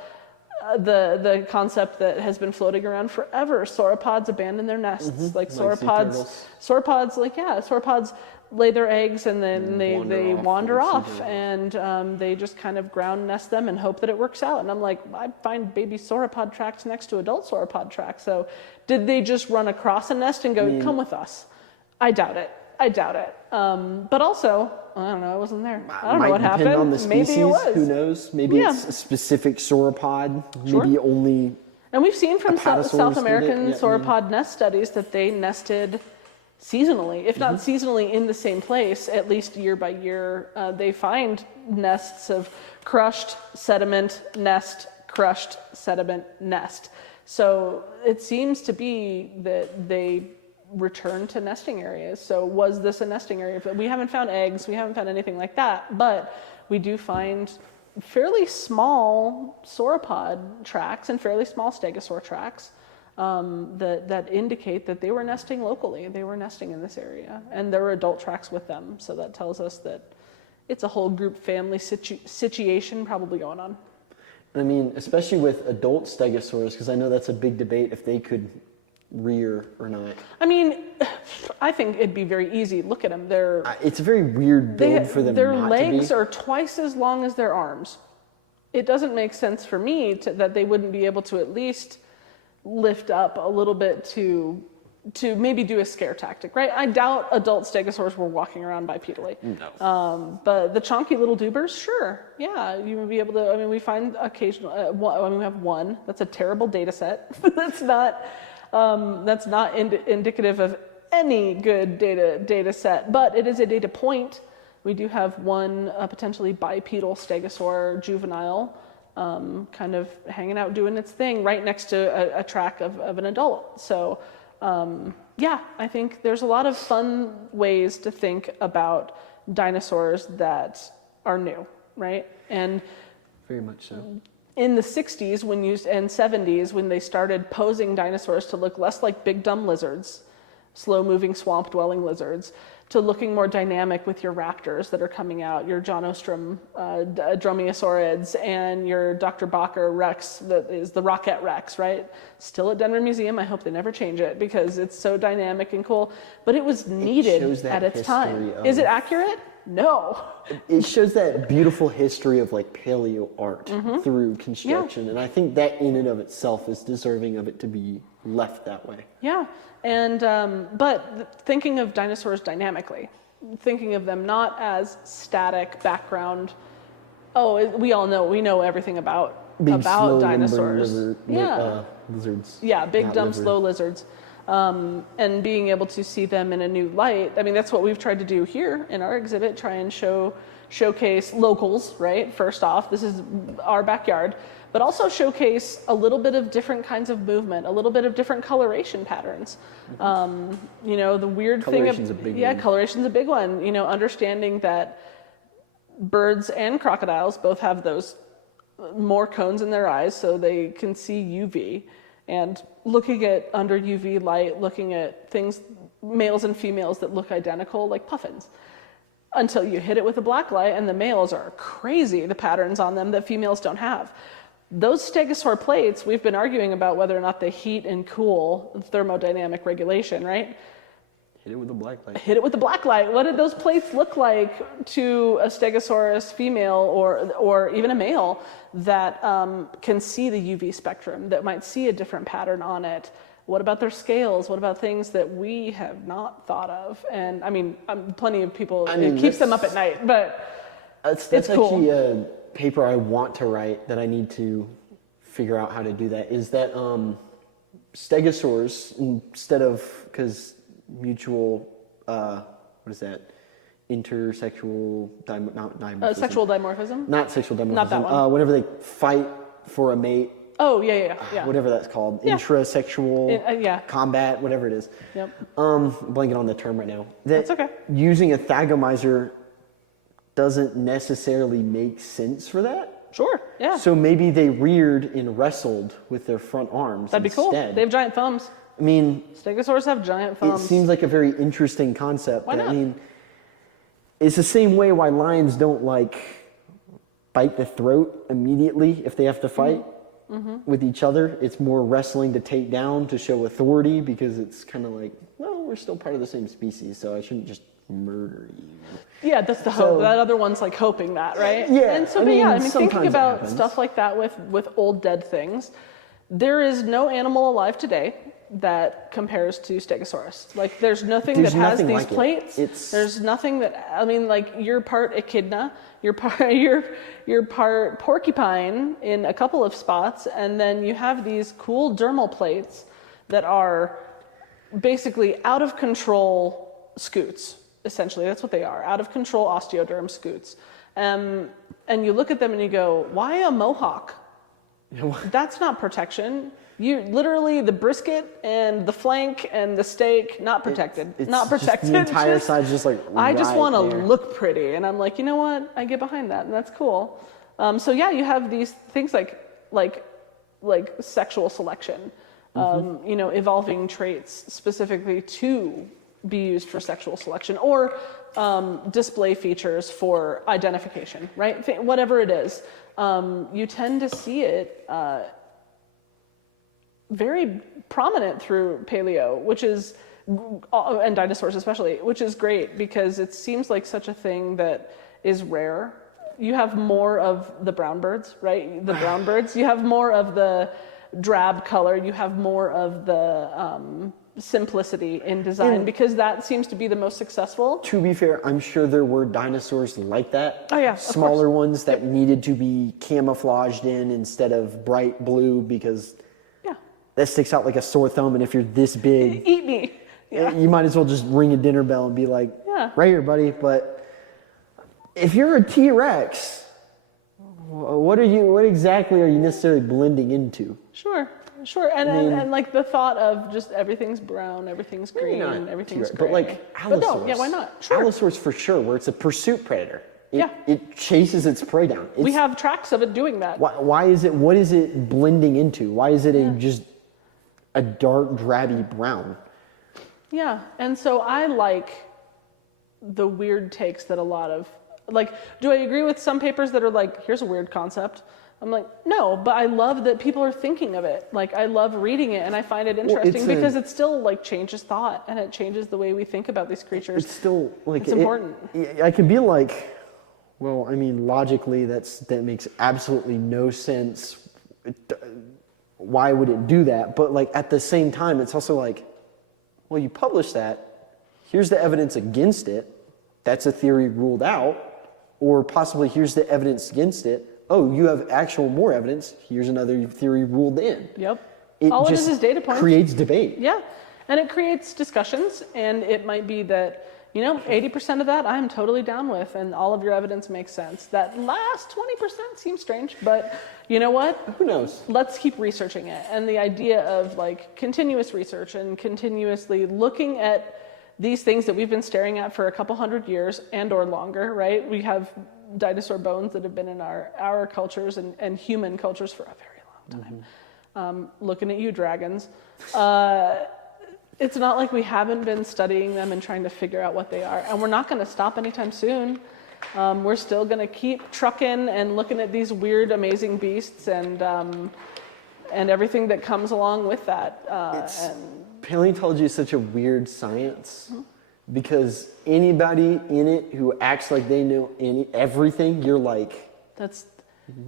the concept that has been floating around forever. Sauropods abandon their nests, sauropods lay their eggs and then they wander off and they just kind of ground nest them and hope that it works out. And I'm like, I find baby sauropod tracks next to adult sauropod tracks. So did they just run across a nest and go, come with us? I doubt it. But also, I don't know, I wasn't there. I don't know what happened. On the species, maybe it was. Who knows? Maybe it's a specific sauropod. Sure. Maybe only. And we've seen from South American Yeah, sauropod nest studies that they nested seasonally, if not seasonally in the same place, at least year by year. They find nests of crushed sediment nest, crushed sediment nest. So it seems to be that they return to nesting areas. So was this a nesting area? We haven't found eggs, we haven't found anything like that, but we do find fairly small sauropod tracks and fairly small stegosaur tracks that indicate that they were nesting locally. They were nesting in this area, and there were adult tracks with them. So that tells us that it's a whole group family situation probably going on. I mean, especially with adult stegosaurs, because I know that's a big debate if they could rear or not. I mean, I think it'd be very easy. Look at them. It's a very weird build for them. Their legs are twice as long as their arms. It doesn't make sense for me that they wouldn't be able to at least lift up a little bit to maybe do a scare tactic, right? I doubt adult stegosaurs were walking around bipedally. No. But the chonky little dubers, sure. Yeah, you would be able to, I mean, we find occasional, we have one. That's a terrible data set. That's not indicative of any good data set, but it is a data point We do have one potentially bipedal stegosaur juvenile kind of hanging out doing its thing right next to a track of an adult. So yeah, I think there's a lot of fun ways to think about dinosaurs that are new, right? And very much so. In the 60s and 70s, when they started posing dinosaurs to look less like big dumb lizards, slow-moving swamp-dwelling lizards, to looking more dynamic with your raptors that are coming out, your John Ostrom dromaeosaurids, and your Dr. Bacher Rex that is the Rocket Rex, right? Still at Denver Museum. I hope they never change it because it's so dynamic and cool. But it was needed at its time. Is it accurate? No. It shows that beautiful history of like paleo art through construction. And I think that in and of itself is deserving of it to be left that way. Yeah. And, but thinking of dinosaurs dynamically, thinking of them not as static background. Oh, we know everything about dinosaurs. Lizards. Yeah, big, dumb, slow lizards. And being able to see them in a new light. I mean, that's what we've tried to do here in our exhibit, try and showcase locals, right? First off, this is our backyard, but also showcase a little bit of different kinds of movement, a little bit of different coloration patterns. You know, the weird thing of, coloration's a big one. You know, understanding that birds and crocodiles both have those more cones in their eyes so they can see UV. And looking at under UV light, looking at things, males and females that look identical, like puffins, until you hit it with a black light and the males are crazy, the patterns on them that females don't have. Those stegosaur plates, we've been arguing about whether or not they heat and cool, thermodynamic regulation, right? Hit it with a black light. Hit it with a black light. What did those plates look like to a stegosaurus female or even a male that can see the UV spectrum, that might see a different pattern on it? What about their scales? What about things that we have not thought of? And I mean, plenty of people, it keeps them up at night, but that's it's cool. Actually a paper I want to write that I need to figure out how to do that, is that stegosaurs, instead of, because mutual, what is that? Intersexual, not dimorphism. Sexual dimorphism? Not sexual dimorphism. Not that one. Whenever they fight for a mate. Oh, yeah. Whatever that's called. Yeah. Intrasexual combat, whatever it is. Yep. Blanking on the term right now. That's okay. Using a thagomizer doesn't necessarily make sense for that. Sure, yeah. So maybe they reared and wrestled with their front arms. That'd be cool. They have giant thumbs. I mean, stegosaurs have giant thumbs. It seems like a very interesting concept. Why not? I mean, it's the same way why lions don't like bite the throat immediately if they have to fight with each other. It's more wrestling to take down, to show authority, because it's kind of like, well, we're still part of the same species, so I shouldn't just murder you. Yeah, that's the hope. That other one's like hoping that, right? Yeah. And so, thinking about stuff like that with old dead things, there is no animal alive today that compares to Stegosaurus. Like, there's nothing that has these like plates. There's nothing that, I mean, like, you're part echidna, you're part porcupine in a couple of spots, and then you have these cool dermal plates that are basically out of control scutes. Essentially, that's what they are, out of control osteoderm scutes. And you look at them and you go, why a mohawk? That's not protection. You literally, the brisket and the flank and the steak, not protected. It's not protected. The entire side's just like I just want to there. look pretty. And I'm like, you know what? I get behind that, and that's cool. So yeah, you have these things like sexual selection, evolving traits specifically to be used for sexual selection, or display features for identification, right? Whatever it is, you tend to see it very prominent through paleo, which is, and dinosaurs especially, which is great because it seems like such a thing that is rare. You have more of the brown birds, right? The brown birds. You have more of the drab color. You have more of the simplicity in design, because that seems to be the most successful. To be fair, I'm sure there were dinosaurs like that. Oh yeah, smaller ones that needed to be camouflaged in instead of bright blue, because that sticks out like a sore thumb. And if you're this big, eat me. Yeah. You might as well just ring a dinner bell and be like, right here, buddy. But if you're a T-Rex, what exactly are you necessarily blending into? Sure. And like the thought of just everything's brown, everything's green, everything's gray. But like Allosaurus. But no, yeah, why not? Sure. Allosaurus for sure, where it's a pursuit predator. Yeah. It chases its prey down. We have tracks of it doing that. Why is it, what is it blending into? Why is it just a dark, drabby brown? Yeah, and so I like the weird takes that a lot of, like, do I agree with some papers that are like, here's a weird concept? I'm like, no, but I love that people are thinking of it. Like, I love reading it, and I find it interesting because it still, like, changes thought, and it changes the way we think about these creatures. It's still, like... It's important. I could be like, well, I mean, logically, that makes absolutely no sense. Why would it do that? But, like, at the same time, it's also like, well, you publish that, here's the evidence against it, that's a theory ruled out, or possibly here's the evidence against it, oh, you have actual more evidence, here's another theory ruled in. Yep. All it is data points. Creates debate. Yeah, and it creates discussions, and it might be that, 80% of that I'm totally down with, and all of your evidence makes sense. That last 20% seems strange, but you know what? Who knows? Let's keep researching it. And the idea of like continuous research and continuously looking at these things that we've been staring at for a couple hundred years and or longer, right? We have dinosaur bones that have been in our cultures and human cultures for a very long time. Looking at you, dragons. It's not like we haven't been studying them and trying to figure out what they are. And we're not going to stop anytime soon. We're still going to keep trucking and looking at these weird, amazing beasts and everything that comes along with that. Paleontology is such a weird science because anybody in it who acts like they know everything, you're like,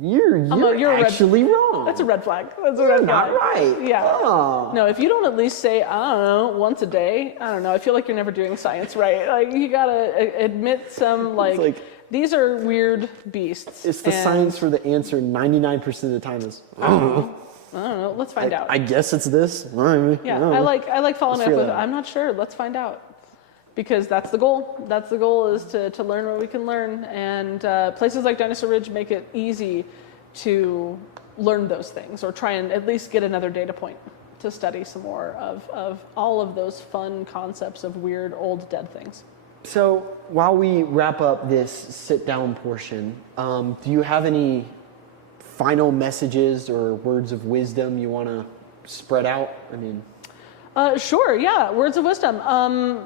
you're actually wrong. That's a red flag. That's a red flag. Not right. Yeah. Oh. No, if you don't at least say, I don't know, once a day, I don't know, I feel like you're never doing science right. Like, you gotta admit some, like these are weird beasts. It's the science for the answer 99% of the time is, I don't know. I don't know. Let's find out. I guess it's this. Yeah, I like following up with, I'm not sure. Let's find out. Because that's the goal. That's the goal, is to learn what we can learn. And places like Dinosaur Ridge make it easy to learn those things, or try and at least get another data point to study some more of all of those fun concepts of weird old dead things. So while we wrap up this sit-down portion, do you have any final messages or words of wisdom you want to spread out? I mean... Sure, yeah, words of wisdom.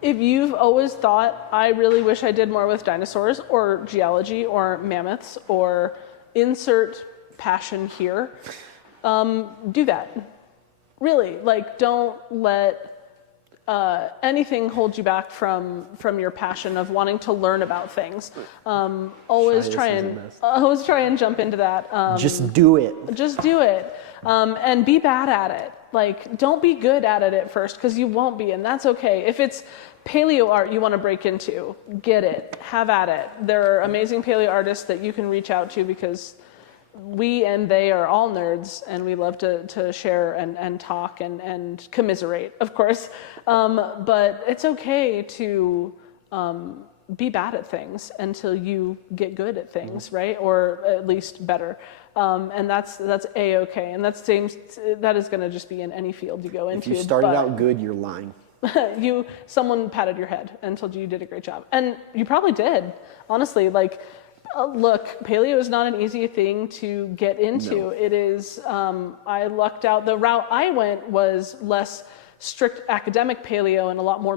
If you've always thought, I really wish I did more with dinosaurs or geology or mammoths or insert passion here, do that. Really, like, don't let anything hold you back from your passion of wanting to learn about things. Always try and jump into that. Just do it. Just do it. And be bad at it. Like, don't be good at it at first, because you won't be, and that's okay. If it's paleo art you want to break into, get it, have at it. There are amazing paleo artists that you can reach out to, because we and they are all nerds, and we love to share and talk and commiserate, of course. But it's okay to be bad at things until you get good at things, right? Or at least better. And that's A-okay. And that is going to just be in any field you go into. If you started out good, you're lying. Someone patted your head and told you did a great job. And you probably did, honestly. Like, look, paleo is not an easy thing to get into. No. It is, I lucked out. The route I went was less strict academic paleo and a lot more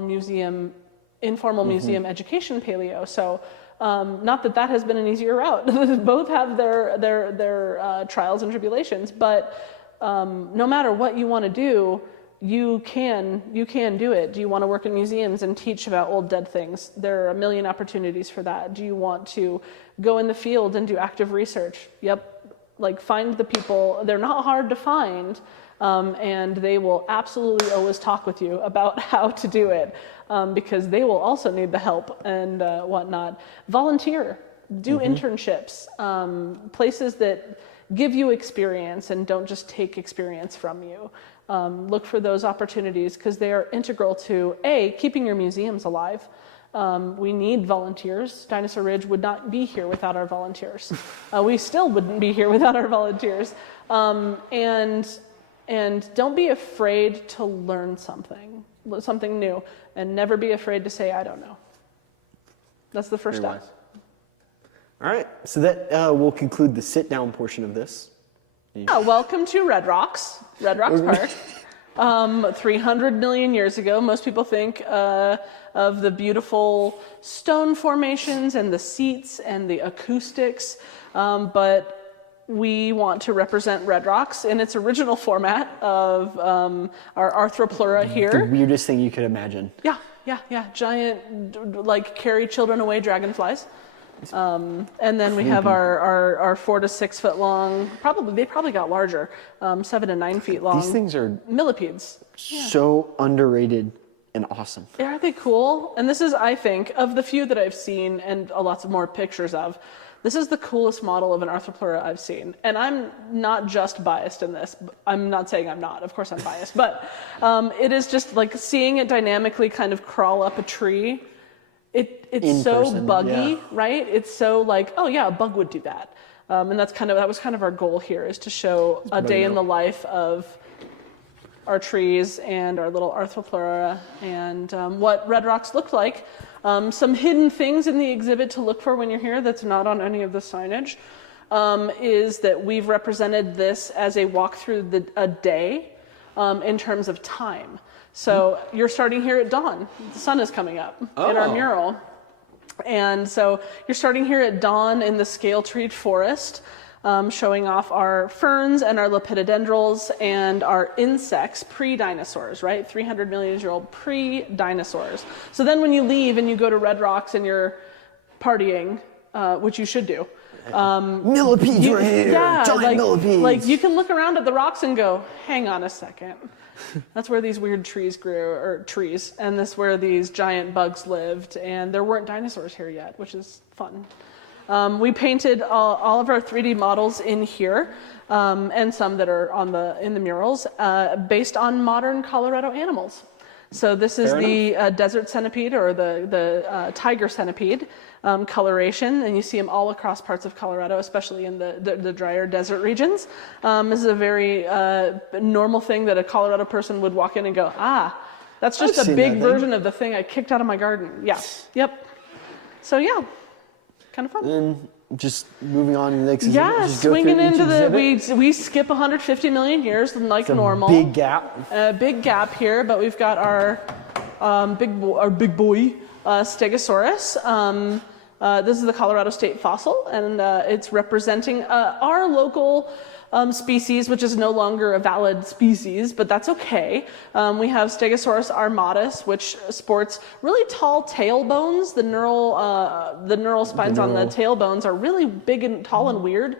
informal museum education paleo. So not that has been an easier route. Both have their trials and tribulations, but no matter what you want to do, you can do it. Do you want to work in museums and teach about old dead things? There are a million opportunities for that. Do you want to go in the field and do active research? Yep. Like, find the people. They're not hard to find, and they will absolutely always talk with you about how to do it, because they will also need the help and whatnot. Volunteer. Do internships. Places that give you experience and don't just take experience from you. Look for those opportunities, because they are integral to keeping your museums alive, We need volunteers. Dinosaur Ridge would not be here without our volunteers. We still wouldn't be here without our volunteers. And don't be afraid to learn something new, and never be afraid to say, I don't know. That's the first step. All right, so that will conclude the sit-down portion of this. Yeah, welcome to Red Rocks Park. 300 million years ago, most people think of the beautiful stone formations and the seats and the acoustics, but we want to represent Red Rocks in its original format of our Arthropleura here. The weirdest thing you could imagine. Yeah. Giant, like, carry children away dragonflies. And then we have our 4 to 6 foot long, they probably got larger, 7 to 9 feet long. These things are millipedes. So underrated and awesome. Yeah, aren't they cool? And this is, I think, of the few that I've seen and lots of more pictures of, this is the coolest model of an Arthropleura I've seen. And I'm not just biased in this. I'm not saying I'm not. Of course I'm biased. But it is just like seeing it dynamically kind of crawl up a tree. It's so buggy, right? It's so like, oh yeah, a bug would do that. And that was kind of our goal here, is to show a day in the life of our trees and our little Arthropleura and what Red Rocks looked like. Some hidden things in the exhibit to look for when you're here that's not on any of the signage is that we've represented this as a walk through a day in terms of time. So you're starting here at dawn. The sun is coming up in our mural. And so you're starting here at dawn in the scale-treed forest, showing off our ferns and our lepidodendrons and our insects, pre-dinosaurs, right? 300 million year old pre-dinosaurs. So then when you leave and you go to Red Rocks and you're partying, which you should do. Millipedes right here, giant millipedes. Like you can look around at the rocks and go, hang on a second. That's where these weird trees grew, and this where these giant bugs lived, and there weren't dinosaurs here yet, which is fun. We painted all of our 3D models in here, and some that are in the murals, based on modern Colorado animals. So this is the desert centipede, or the tiger centipede coloration, and you see them all across parts of Colorado, especially in the drier desert regions. This is a very normal thing that a Colorado person would walk in and go, that's just a big version of the thing I kicked out of my garden. Yeah, yep. So yeah, kind of fun. And just moving on to the next exhibit. Yeah, swinging into we skip 150 million years like normal. Big gap. Big gap here, but we've got our big boy Stegosaurus. This is the Colorado State fossil, and it's representing our local species, which is no longer a valid species, but that's okay. We have Stegosaurus armatus, which sports really tall tailbones. The neural spines on the tailbones are really big and tall and weird.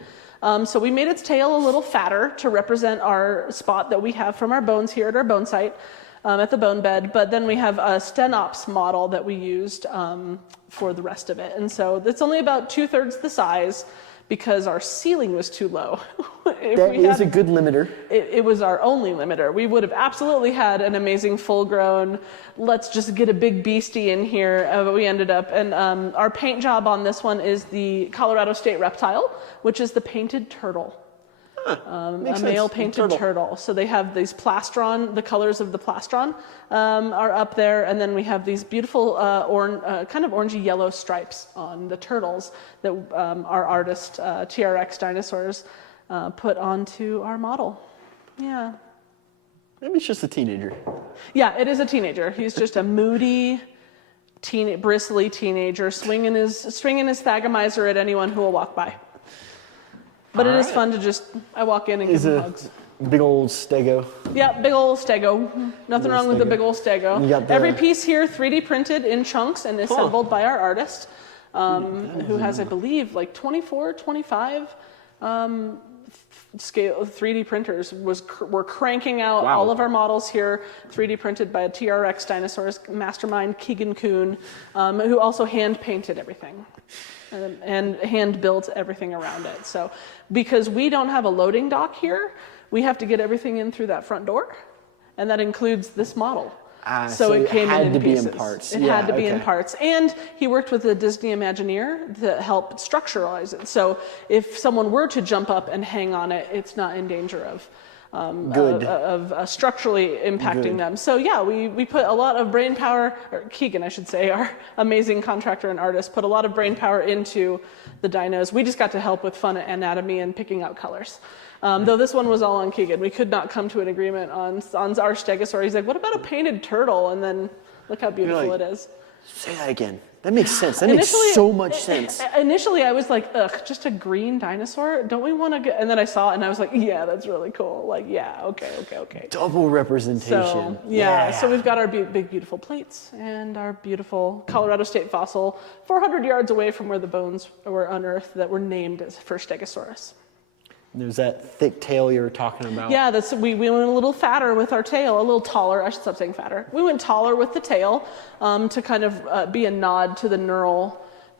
So we made its tail a little fatter to represent our spot that we have from our bones here at our bone site. At the bone bed, but then we have a Stenops model that we used for the rest of it. And so it's only about 2/3 the size because our ceiling was too low. That is a good limiter. It was our only limiter. We would have absolutely had an amazing full-grown, let's just get a big beastie in here, but we ended up, and our paint job on this one is the Colorado State reptile, which is the painted turtle. A male painted turtle. So they have these plastron, the colors of the plastron are up there, and then we have these beautiful kind of orangey yellow stripes on the turtles that our artist, TRX Dinosaurs, put onto our model. Yeah. Maybe it's just a teenager. Yeah, it is a teenager. He's just a moody, bristly teenager swinging his thagomizer at anyone who will walk by. But it is fun to I walk in and give him hugs. Big old stego. Yeah, big old stego. Nothing wrong with the big old stego. Every piece here 3D printed in chunks and assembled by our artist, who has, I believe, like 24, 25 scale 3D printers. We're cranking out all of our models here, 3D printed by a TRX Dinosaurs mastermind, Keegan Kuhn, who also hand painted everything. And hand built everything around it. So because we don't have a loading dock here, we have to get everything in through that front door, and that includes this model. So it came had in to be pieces. in parts. It had to be in parts. And he worked with the Disney Imagineer to help structuralize it. So if someone were to jump up and hang on it, it's not in danger of structurally impacting them. So yeah, we put a lot of brain power, or Keegan, I should say, our amazing contractor and artist, put a lot of brain power into the dinos. We just got to help with fun anatomy and picking out colors. Though this one was all on Keegan. We could not come to an agreement on our stegosaur. He's like, what about a painted turtle? And then look how beautiful it is. Say that again. That makes sense. That makes so much sense. Initially, I was like, ugh, just a green dinosaur? Don't we want to get... And then I saw it, and I was like, yeah, that's really cool. Like, yeah, okay. Double representation. So, so we've got our big, beautiful plates and our beautiful Colorado State fossil 400 yards away from where the bones were unearthed that were named for Stegosaurus. There's that thick tail you were talking about. Yeah, we went a little fatter with our tail, a little taller. I should stop saying fatter. We went taller with the tail to kind of be a nod to the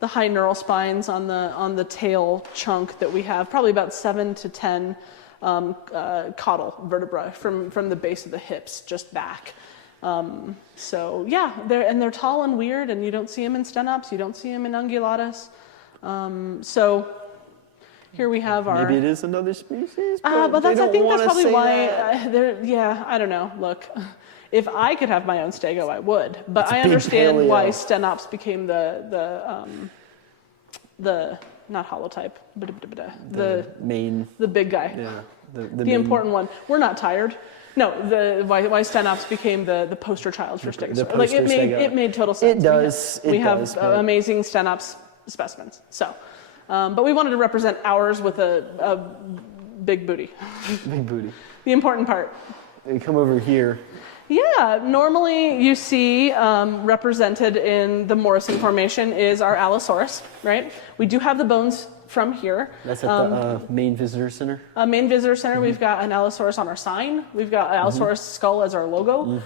high neural spines on the tail chunk that we have, probably about 7 to 10 caudal vertebrae from the base of the hips just back. So yeah, they're tall and weird, and you don't see them in stenops, you don't see them in ungulatus. So here we have our... Maybe it is another species, but I think that's probably why... that. I don't know. Look, if I could have my own stego, I would. But I understand why stenops became the not holotype, but the big guy. Yeah, the important one. We're not tired. No, why stenops became the poster child for stegosaurus. Like it made total sense. It does. We have amazing stenops specimens. So... but we wanted to represent ours with a big booty. Big booty. The important part. You come over here. Yeah, normally you see represented in the Morrison Formation is our Allosaurus, right? We do have the bones from here. That's at the main visitor center? Main visitor center, we've got an Allosaurus on our sign. We've got an Allosaurus skull as our logo.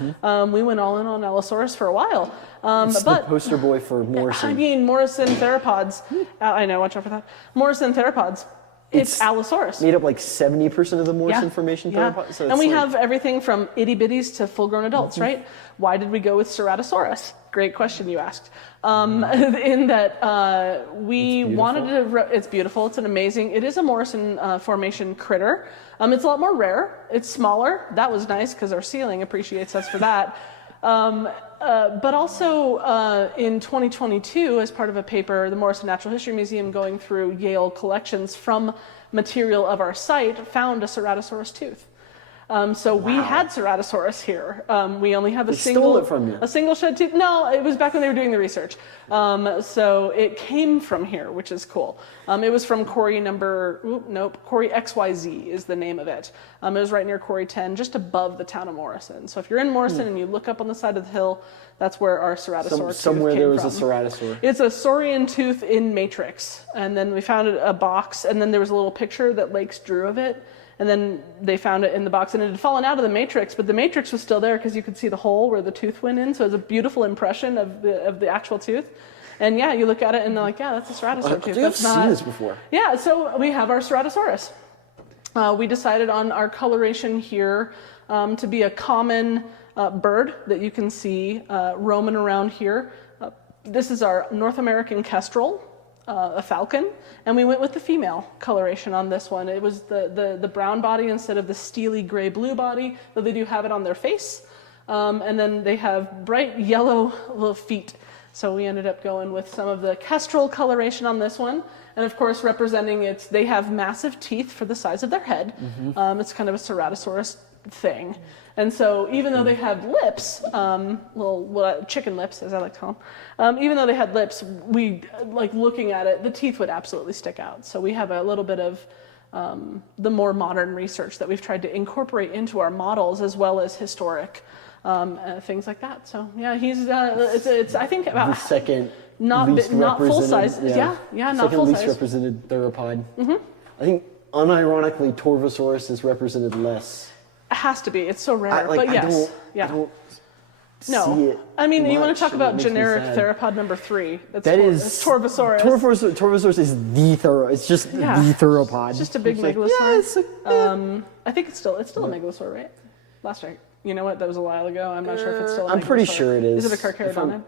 We went all in on Allosaurus for a while. It's the poster boy for Morrison. I mean, Morrison theropods. I know, watch out for that. Morrison theropods. It's Allosaurus. Made up like 70% of the Morrison Formation theropods. So and we have everything from itty bitties to full grown adults, right? Why did we go with Ceratosaurus? Great question you asked. In that we wanted to, it's beautiful, it's an amazing, it is a Morrison Formation critter. It's a lot more rare, it's smaller. That was nice because our ceiling appreciates us for that. But also in 2022, as part of a paper, the Morrison Natural History Museum going through Yale collections from material of our site found a Ceratosaurus tooth. So we had Ceratosaurus here. We only have stole it from you. A single shed tooth. No, it was back when they were doing the research. So it came from here, which is cool. It was from quarry quarry XYZ is the name of it. It was right near quarry 10, just above the town of Morrison. So if you're in Morrison and you look up on the side of the hill, that's where our Ceratosaurus tooth somewhere came there was from. a Ceratosaur. It's a saurian tooth in matrix. And then we found a box, and then there was a little picture that Lakes drew of it. And then they found it in the box, and it had fallen out of the matrix, but the matrix was still there because you could see the hole where the tooth went in. So it was a beautiful impression of the actual tooth. And yeah, you look at it and they're like, yeah, that's a Ceratosaur tooth. I've seen this before. Yeah, so we have our Ceratosaurus. We decided on our coloration here to be a common bird that you can see roaming around here. This is our North American kestrel. A falcon, and we went with the female coloration on this one. It was the brown body instead of the steely gray blue body, though they do have it on their face. And then they have bright yellow little feet. So we ended up going with some of the kestrel coloration on this one. And of course, representing they have massive teeth for the size of their head. It's kind of a Ceratosaurus thing. And so even though they had lips, chicken lips, as I like to call them, even though they had lips, we, like looking at it, the teeth would absolutely stick out. So we have a little bit of the more modern research that we've tried to incorporate into our models as well as historic things like that. So yeah, he's, it's I think about... The second not full size. Yeah, not full size. Second least represented theropod. I think unironically Torvosaurus is represented less. It has to be. It's so rare. But yes. I don't see it. I mean, you want to talk about It makes me generic sad. theropod number 3. That's It's Torvosaurus. Torvosaurus is it's just the theropod. It's just a big megalosaur. I think it's still a megalosaur, right? Last right. You know what? That was a while ago. I'm not sure if it's still a I'm pretty megalosaur. sure it is. Is it a Carcharodonid?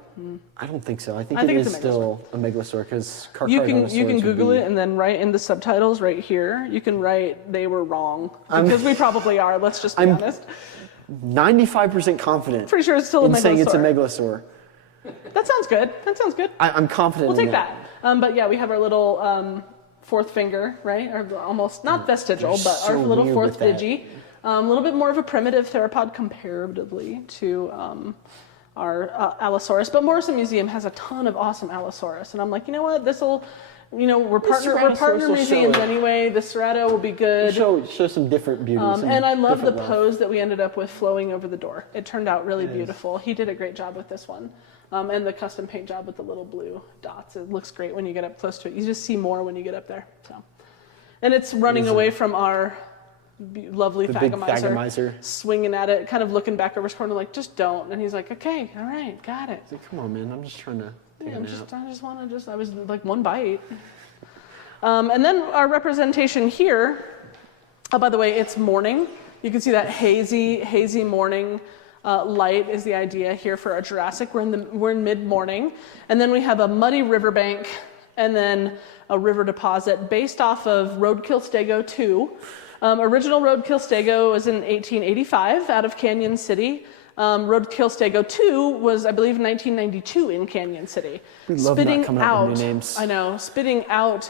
I don't think so. I think I it think is it's a still a megalosaur because You can Google it and then write in the subtitles right here. You can write "they were wrong" because we probably are. Let's just be honest. 95% confident. Pretty sure it's still a in megalosaur. saying it's a megalosaur. That sounds good. That sounds good. I'm confident. We'll in take that. But yeah, we have our little fourth finger, right? Or almost not vestigial, but so our little weird fourth with that. digi. A little bit more of a primitive theropod comparatively to our Allosaurus. But Morrison Museum has a ton of awesome Allosaurus, and I'm like, you know what? This'll, we're partner Ceratosaurus will museums show it. anyway. The Cerato will be good. Show some different beauty. some And I love the different love. pose that we ended up with flowing over the door. It turned out really beautiful. He did a great job with this one. And the custom paint job with the little blue dots. It looks great when you get up close to it. You just see more when you get up there. So, and it's running away from our lovely The big Thagomizer, Thagomizer. swinging at it, kind of looking back over his corner like, just don't. And he's like, okay, all right, got it. It's like, come on, man. I'm just trying to take Yeah, a nap. I was like one bite. And then our representation here, oh, by the way, it's morning. You can see that hazy morning light is the idea here for our Jurassic. We're in mid-morning. And then we have a muddy riverbank and then a river deposit based off of Roadkill Stego 2. Original Roadkill Stego was in 1885 out of Canyon City. Roadkill Stego 2 was, I believe, 1992 in Canyon City. We love not coming up with new names. I know, spitting out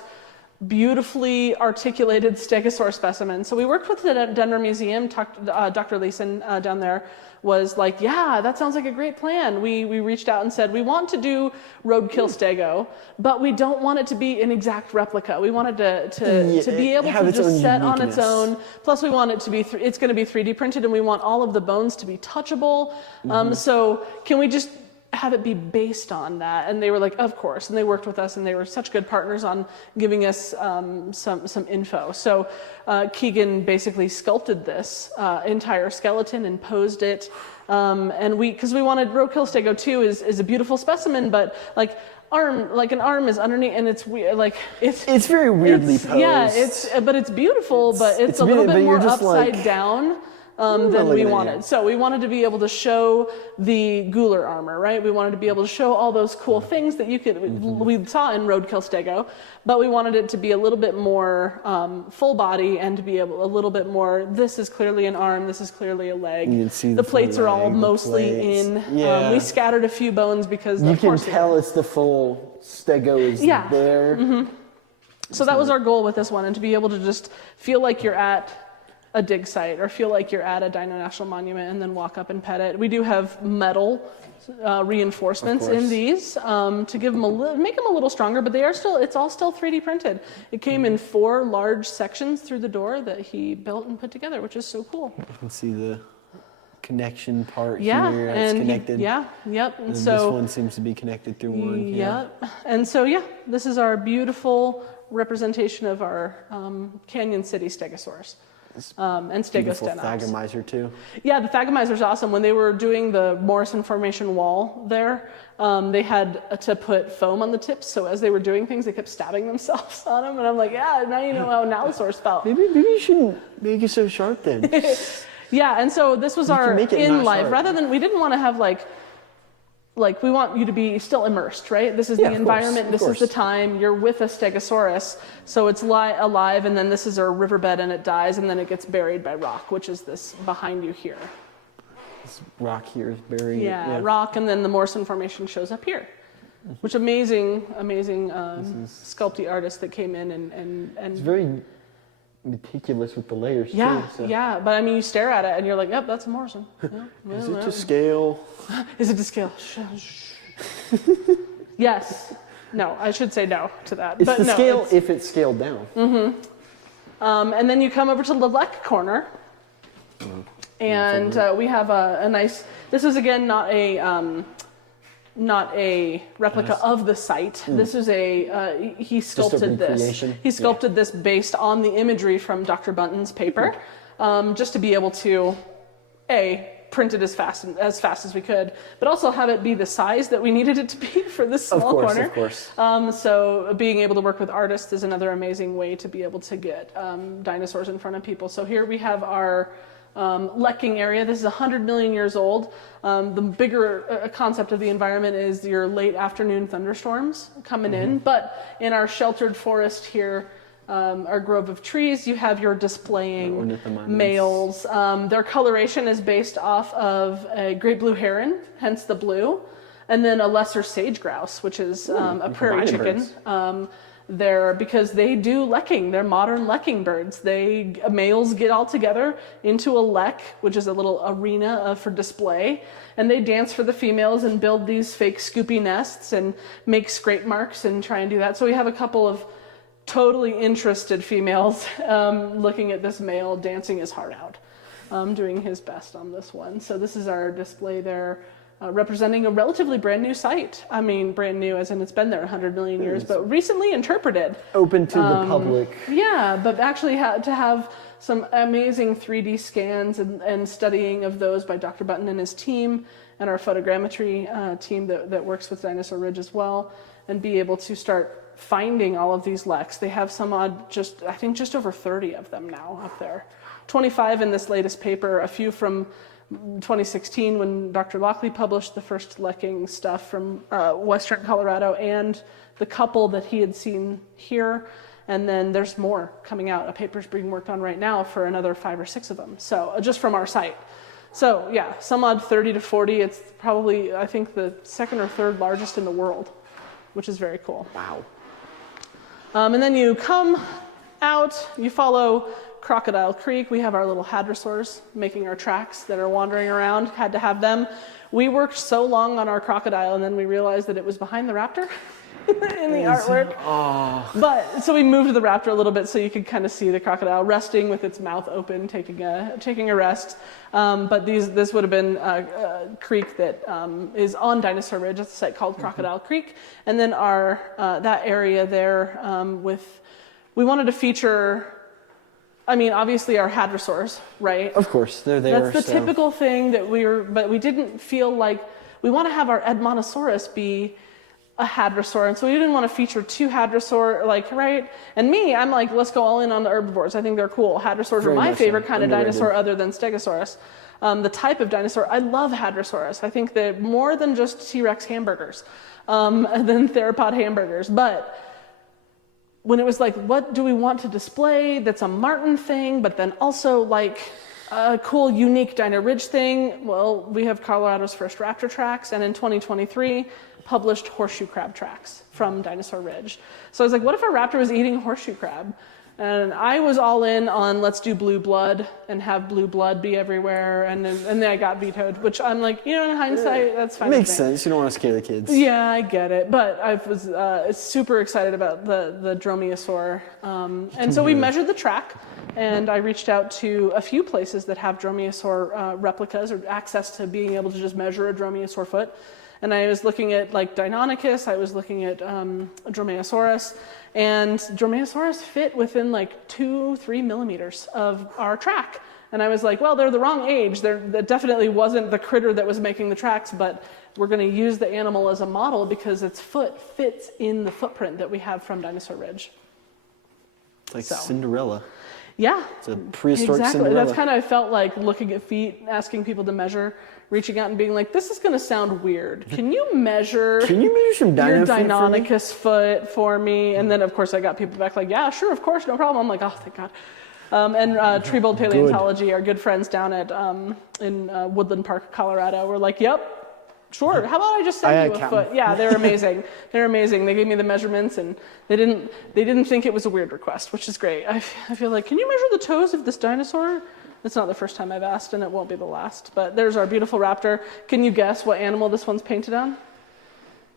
beautifully articulated stegosaur specimens. So we worked with the Denver Museum. Dr. Leeson down there was like, yeah, that sounds like a great plan. We reached out and said, we want to do Roadkill Stego, but we don't want it to be an exact replica. We wanted to be able to just set on its own. Plus we want it to be, it's going to be 3D printed and we want all of the bones to be touchable. So can we just have it be based on that? And they were like, of course. And they worked with us and they were such good partners on giving us some info. So Keegan basically sculpted this entire skeleton and posed it. And because we wanted Roadkill Stego 2 is a beautiful specimen, but like an arm is underneath and it's weird, like It's very weirdly posed. Yeah, but it's beautiful, but it's a little bit more upside down. Than we wanted. So we wanted to be able to show the Gular armor, right? We wanted to be able to show all those cool things that we saw in Roadkill Stego, but we wanted it to be a little bit more full body and to be able a little bit more, this is clearly an arm, this is clearly a leg. You can see the plates are all leg, the mostly plates. in. Yeah. We scattered a few bones because You of can course tell it's the full Stego is there. So that was our goal with this one, and to be able to just feel like you're at a dig site or feel like you're at a Dino National Monument and then walk up and pet it. We do have metal reinforcements in these to give them make them a little stronger, but it's all still 3D printed. It came in 4 large sections through the door that he built and put together, which is so cool. You can see the connection part Yeah, here. It's and connected. yep. And And so this one seems to be connected through one. Yep. And so this is our beautiful representation of our Canyon City Stegosaurus. And Beautiful Stegostenops. Thagomizer too. Yeah, the Thagomizer's awesome. When they were doing the Morrison Formation wall there, they had to put foam on the tips, so as they were doing things, they kept stabbing themselves on them. And I'm like, yeah, now you know how an Allosaurus felt. Maybe you shouldn't make it so sharp then. Yeah, and so this was our make it in not life. sharp. Rather than, we didn't want to have like we want you to be still immersed, right? This is the environment, this is the time, you're with a Stegosaurus, so it's alive, and then this is a riverbed and it dies, and then it gets buried by rock, which is this behind you here. This rock here is buried. Yeah, rock, and then the Morrison Formation shows up here. Which amazing sculpting artist that came in and It's very meticulous with the layers too. So. Yeah, but I mean, you stare at it and you're like, yep, that's a Morrison. Yeah, Is it to scale? Is it to scale? Yes. No, I should say no to that. It's but the no, scale if it's scaled down. And then you come over to the left corner, and we have a nice. This is again not a replica of the site. This is he sculpted this. recreation. He sculpted this based on the imagery from Dr. Bunton's paper, just to be able to, print it as fast as we could, but also have it be the size that we needed it to be for this small corner. Of course. So being able to work with artists is another amazing way to be able to get dinosaurs in front of people. So here we have our Lecking area. This is 100 million years old. The bigger concept of the environment is your late afternoon thunderstorms coming in. But in our sheltered forest here, our grove of trees, you have your displaying males. Their coloration is based off of a great blue heron, hence the blue, and then a lesser sage grouse, which is a prairie chicken. They're because they do lecking. They're modern lecking birds. Males get all together into a lek, which is a little arena for display, and they dance for the females and build these fake scoopy nests and make scrape marks and try and do that. So we have a couple of totally interested females looking at this male dancing his heart out, doing his best on this one. So this is our display there. Representing a relatively brand new site. I mean, brand new as in it's been there 100 million years, but recently interpreted. Open to the public. Yeah, but actually to have some amazing 3D scans and studying of those by Dr. Button and his team, and our photogrammetry team that works with Dinosaur Ridge as well, and be able to start finding all of these leks. They have some odd, I think just over 30 of them now up there. 25 in this latest paper, a few from 2016 when Dr. Lockley published the first lecking stuff from Western Colorado, and the couple that he had seen here. And then there's more coming out. A paper's being worked on right now for another 5 or 6 of them. So just from our site. So yeah, some odd 30 to 40. It's probably, I think, the second or third largest in the world, which is very cool. Wow. And then you come out, you follow Crocodile Creek. We have our little hadrosaurs making our tracks that are wandering around. Had to have them. We worked so long on our crocodile, and then we realized that it was behind the raptor in the artwork. But so we moved the raptor a little bit so you could kind of see the crocodile resting with its mouth open, taking a rest. But this would have been a creek that is on Dinosaur Ridge. It's a site called Crocodile Creek, and then our that area there we wanted to feature. I mean, obviously our hadrosaurs, right? Of course, they're there. That's the typical thing that but we didn't feel like we want to have our Edmontosaurus be a hadrosaur, and so we didn't want to feature 2 hadrosaur, right? And me, I'm like, let's go all in on the herbivores. I think they're cool. Hadrosaurs are my favorite kind of dinosaur, other than Stegosaurus. The type of dinosaur, I love Hadrosaurus. I think they're more than just T-Rex hamburgers, than theropod hamburgers, but when it was like, what do we want to display that's a Martin thing, but then also like a cool, unique Dino Ridge thing? Well, we have Colorado's first raptor tracks, and in 2023, published horseshoe crab tracks from Dinosaur Ridge. So I was like, what if a raptor was eating horseshoe crab? And I was all in on let's do blue blood and have blue blood be everywhere, and then I got vetoed, which I'm like, in hindsight, that's fine. Makes sense. You don't want to scare the kids. Yeah, I get it. But I was super excited about the dromaeosaur. And so we measured the track, and I reached out to a few places that have dromaeosaur replicas or access to being able to just measure a dromaeosaur foot. And I was looking at like Deinonychus, I was looking at Dromaeosaurus, and Dromaeosaurus fit within like 2-3 millimeters of our track. And I was like, well, they're the wrong age. That definitely wasn't the critter that was making the tracks, but we're going to use the animal as a model because its foot fits in the footprint that we have from Dinosaur Ridge. Like Cinderella. Yeah. It's a prehistoric Cinderella. That's kind of, I felt like looking at feet, asking people to measure, reaching out and being like, this is going to sound weird. Can you measure some your Deinonychus foot for me? And then, of course, I got people back like, yeah, sure, of course, no problem. I'm like, oh, thank God. And Treebold Paleontology, our good friends down at in Woodland Park, Colorado, were like, yep. Sure. How about I just send you a foot? Yeah, they're amazing. They're amazing. They gave me the measurements, and they didn't think it was a weird request, which is great. I feel like, can you measure the toes of this dinosaur? It's not the first time I've asked, and it won't be the last. But there's our beautiful raptor. Can you guess what animal this one's painted on?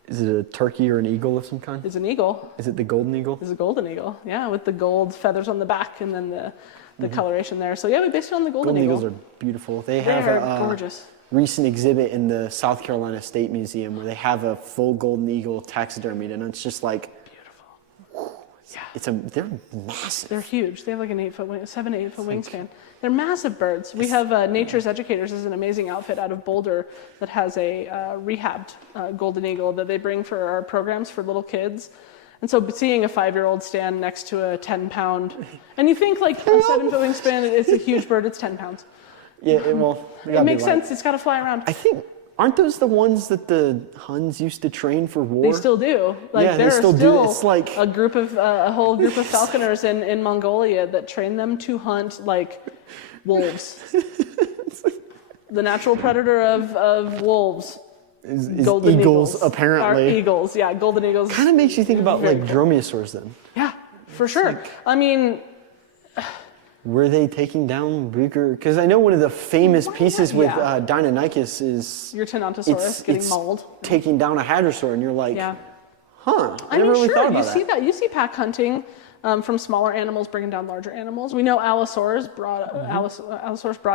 Is it a turkey or an eagle of some kind? It's an eagle. Is it the golden eagle? It's a golden eagle. Yeah, with the gold feathers on the back, and then the coloration there. So yeah, we based it on the golden eagle. Golden eagles are beautiful. They're gorgeous. Recent exhibit in the South Carolina State Museum where they have a full golden eagle taxidermied, and it's just like beautiful. Yeah, they're massive. They're huge. They have like an 7 to 8 foot wingspan. They're massive birds. We have Nature's Educators is an amazing outfit out of Boulder that has a rehabbed golden eagle that they bring for our programs for little kids. And so seeing a 5-year-old stand next to a 10-pound, and you think like a 7 foot wingspan, it's a huge bird. It's 10 pounds. Yeah, well, It makes sense. It's got to fly around. I think, aren't those the ones that the Huns used to train for war? They still do. Like Yeah, there they are still do. still It's like a whole group of falconers in Mongolia that train them to hunt like wolves. The natural predator of wolves. is Golden eagles, apparently. Are eagles, yeah, golden eagles. Kind of makes you think about like dromaeosaurs then. Yeah, for sure. I mean, Were they taking down bigger? Because I know one of the famous pieces with Yeah. Deinonychus is your Tenontosaurus getting mauled. taking down a hadrosaur, and you're like, Yeah. huh? I never mean, really sure, thought about you see that. You see pack hunting from smaller animals bringing down larger animals. We know Allosaurus brought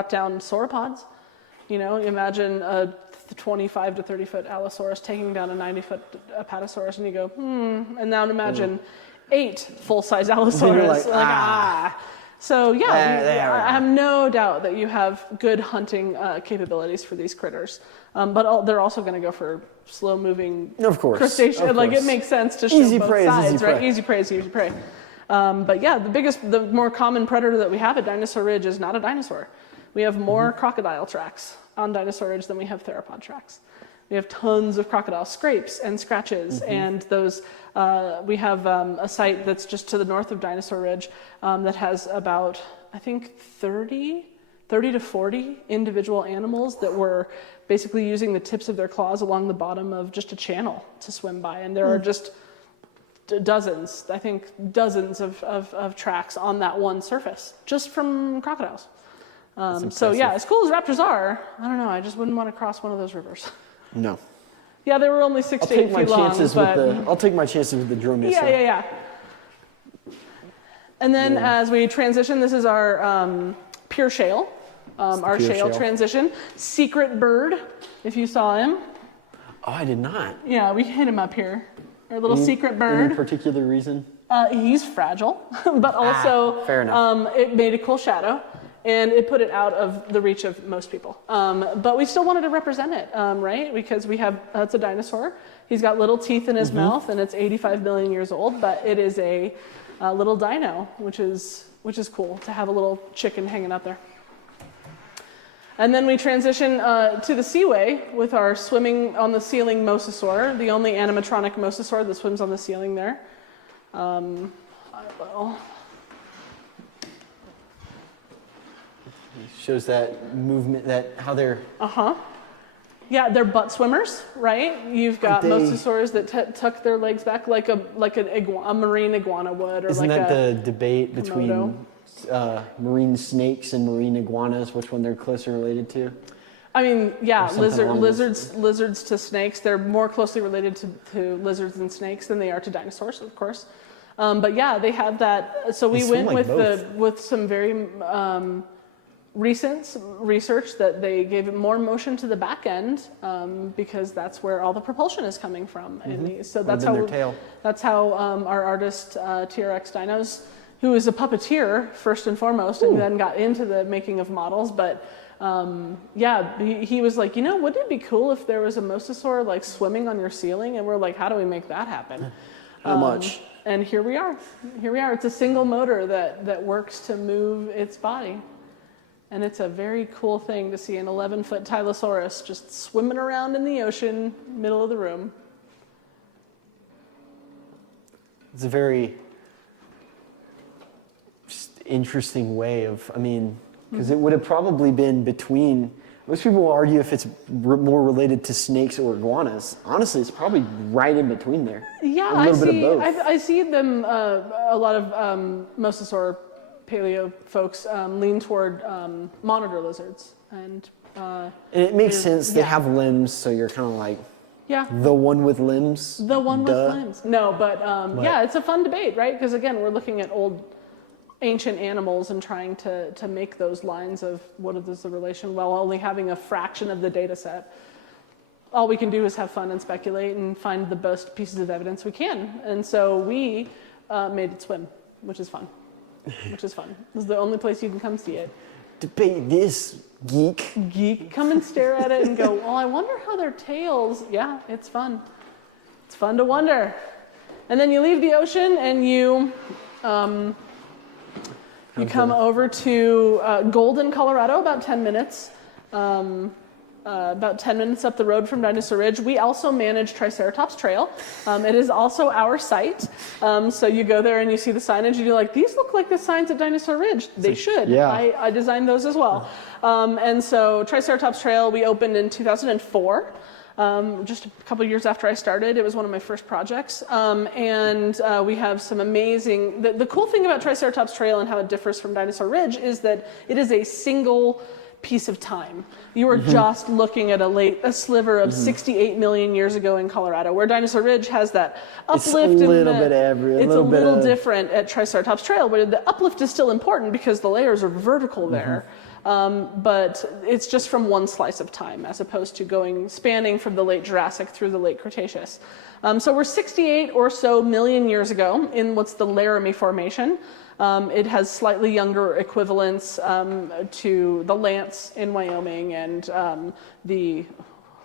down sauropods. You know, imagine a 25 to 30 foot Allosaurus taking down a 90 foot Apatosaurus, and you go, and now imagine 8 full size Allosaurus. Like, So yeah, There. I have no doubt that you have good hunting capabilities for these critters, but they're also going to go for slow moving Of course, crustacean. of Like course. it makes sense to show Easy both prey is sides, easy right? prey. Easy prey is easy prey. But yeah, the more common predator that we have at Dinosaur Ridge is not a dinosaur. We have more crocodile tracks on Dinosaur Ridge than we have theropod tracks. We have tons of crocodile scrapes and scratches, and those. We have a site that's just to the north of Dinosaur Ridge that has about, I think, 30 to 40 individual animals that were basically using the tips of their claws along the bottom of just a channel to swim by, and there are just dozens, I think dozens of tracks on that one surface just from crocodiles. So yeah, as cool as raptors are, I don't know, I just wouldn't want to cross one of those rivers. No. Yeah, they were only 6 to 8 feet long, but I'll take my chances with the dromaeosaur. yeah. And then as we transition, this is our pure shale, our pure shale shale. transition. Secret bird, if you saw him. Oh, I did not. Yeah, we hit him up here. Our little secret Any bird. particular reason? He's fragile, but also fair enough. It made a cool shadow. And it put it out of the reach of most people. But we still wanted to represent it, right? Because it's a dinosaur. He's got little teeth in his mouth, and it's 85 million years old, but it is a little dino, which is cool to have a little chicken hanging out there. And then we transition to the seaway with our swimming on the ceiling mosasaur, the only animatronic mosasaur that swims on the ceiling there. Shows that movement, that how they're. Yeah, they're butt swimmers, right? You've got mosasaurs that tuck their legs back like a marine iguana would, or Isn't like that the debate between Komodo. Marine snakes and marine iguanas? Which one they're closer related to? I mean, yeah, something along those- lizards to snakes. They're more closely related to lizards and snakes than they are to dinosaurs, of course. But yeah, they have that. So we went like with some very recent research that they gave it more motion to the back end because that's where all the propulsion is coming from. In these. So that's how our artist TRX Dinos, who is a puppeteer first and foremost, and then got into the making of models, but. He was like, wouldn't it be cool if there was a mosasaur like swimming on your ceiling? And we're like, how do we make that happen? How much? And here we are. It's a single motor that works to move its body. And it's a very cool thing to see an 11-foot Tylosaurus just swimming around in the ocean, middle of the room. It's a very interesting way of, because it would have probably been between, most people will argue if it's more related to snakes or iguanas. Honestly, it's probably right in between there. Yeah, a little bit of both. I see them, a lot of mosasaur paleo folks lean toward monitor lizards. And it makes sense. They have limbs, so you're kind of like, the one with limbs. The one with limbs. No, but it's a fun debate, right? Because again, we're looking at old ancient animals and trying to make those lines of what is the relation while only having a fraction of the data set. All we can do is have fun and speculate and find the best pieces of evidence we can. And so we made it swim, which is fun. This is the only place you can come see it. Debate this, geek. Come and stare at it and go, well, I wonder how their tails, it's fun. It's fun to wonder. And then you leave the ocean and you You come over to Golden, Colorado, about 10 minutes. About 10 minutes up the road from Dinosaur Ridge. We also manage Triceratops Trail. It is also our site. So you go there and you see the signage and you're like, these look like the signs at Dinosaur Ridge. They should. Yeah. I designed those as well. And so Triceratops Trail, we opened in 2004. Just a couple years after I started. It was one of my first projects. And we have some amazing, the cool thing about Triceratops Trail and how it differs from Dinosaur Ridge is that it is a single piece of time. You are just looking at a sliver of 68 million years ago in Colorado, where Dinosaur Ridge has that uplift. It's a little bit every. It's a little different at Triceratops Trail, but the uplift is still important because the layers are vertical there. But it's just from one slice of time, as opposed to spanning from the late Jurassic through the late Cretaceous. So we're 68 or so million years ago in what's the Laramie Formation. It has slightly younger equivalents to the Lance in Wyoming and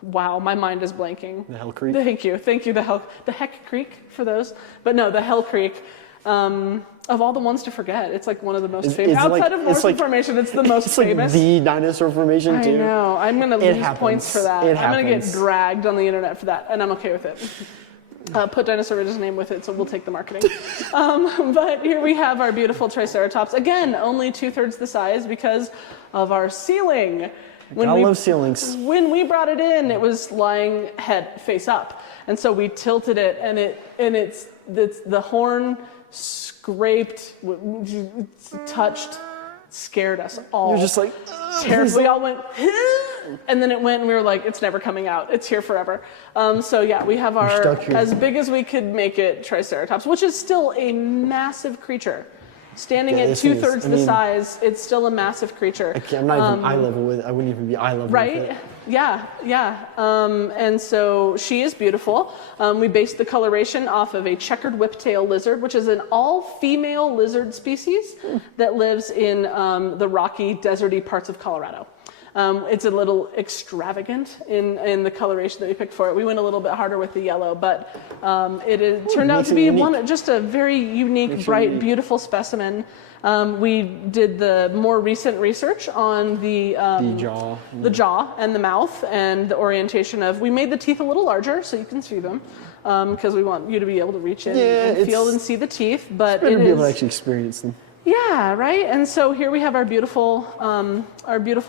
wow, my mind is blanking. The Hell Creek. Thank you, the Heck Creek for those. But no, the Hell Creek. Of all the ones to forget, it's like one of the most famous. Outside of Morrison Formation, it's the most famous. Like the Dinosaur Formation too. I know. I'm going to lose points for that. I'm going to get dragged on the internet for that, and I'm okay with it. Put Dinosaur Ridge's name with it, so we'll take the marketing. But here we have our beautiful Triceratops. Again, only 2/3 the size because of our ceiling. I love ceilings. When we brought it in, it was lying face up, and so we tilted it, and it's the horn scraped, touched, scared us all. You're just like, terribly. We all went, and then it went, and we were like, it's never coming out. It's here forever. So yeah, we have our, as big as we could make it, Triceratops, which is still a massive creature. Standing at 2/3 the size, it's still a massive creature. I'm not even eye level with it. I wouldn't even be eye level with it. Right? Yeah. And so she is beautiful. We based the coloration off of a checkered whiptail lizard, which is an all-female lizard species that lives in the rocky, deserty parts of Colorado. It's a little extravagant in the coloration that we picked for it. We went a little bit harder with the yellow, but it turned out to be just a very unique, bright, beautiful specimen. We did the more recent research on the jaw and the mouth and the orientation of. We made the teeth a little larger so you can see them because we want you to be able to reach in and feel and see the teeth. But it's better to be able to actually experience them. Yeah, right. And so here we have our beautiful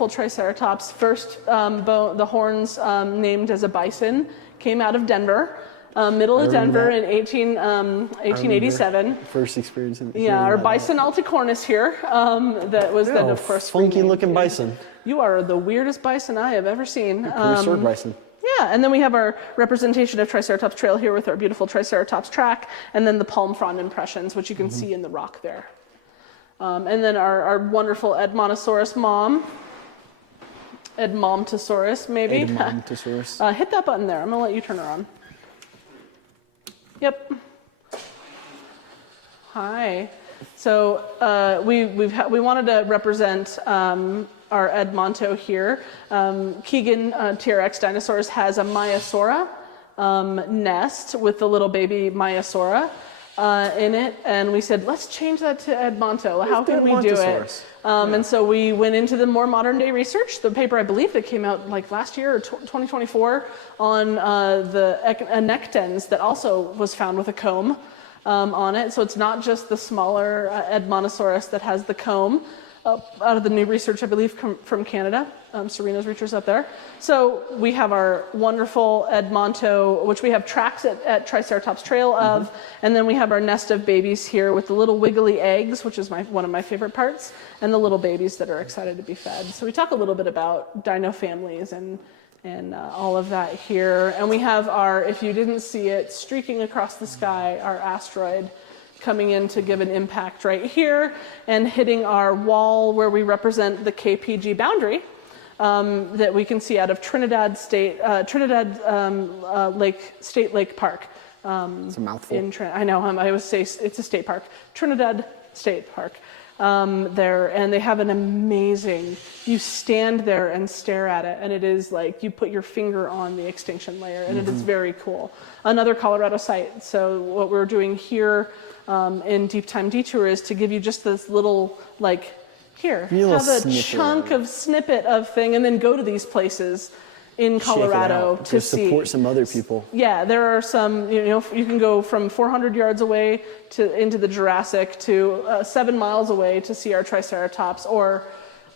Triceratops. First, the horns named as a bison came out of Denver, middle of Denver in 1887. First experience. Our bison alticornis here. That was then, of course, funky looking bison. You are the weirdest bison I have ever seen. Prehistoric bison. Yeah, and then we have our representation of Triceratops Trail here with our beautiful Triceratops track, and then the palm frond impressions, which you can see in the rock there. And then our wonderful Edmontosaurus mom. Edmontosaurus, maybe? Edmontosaurus. Hit that button there. I'm going to let you turn her on. Yep. Hi. So we wanted to represent our Edmonto here. Keegan TRX Dinosaurs has a Maiasaura nest with the little baby Maiasaura in it, and we said, let's change that to Edmonto. How can we do it? And so we went into the more modern day research. The paper, I believe, that came out like last year or 2024 on the anectens that also was found with a comb on it. So it's not just the smaller Edmontosaurus that has the comb. Out of the new research, I believe, from Canada. Serena's research up there. So we have our wonderful Edmonto, which we have tracks at Triceratops Trail of, and then we have our nest of babies here with the little wiggly eggs, which is one of my favorite parts, and the little babies that are excited to be fed. So we talk a little bit about dino families and all of that here. And we have our, if you didn't see it, streaking across the sky, our asteroid coming in to give an impact right here and hitting our wall where we represent the KPG boundary that we can see out of Trinidad State Lake Park. It's a mouthful. I know. I always say it's a state park. Trinidad State Park. there, and they have an amazing, you stand there and stare at it, and it is like you put your finger on the extinction layer, and it is very cool. Another Colorado site. So what we're doing here in Deep Time Detour is to give you just this little, like, here, have a chunk of snippet of thing, and then go to these places in Colorado to support some other people. Yeah, there are some, you can go from 400 yards away into the Jurassic to 7 miles away to see our Triceratops, or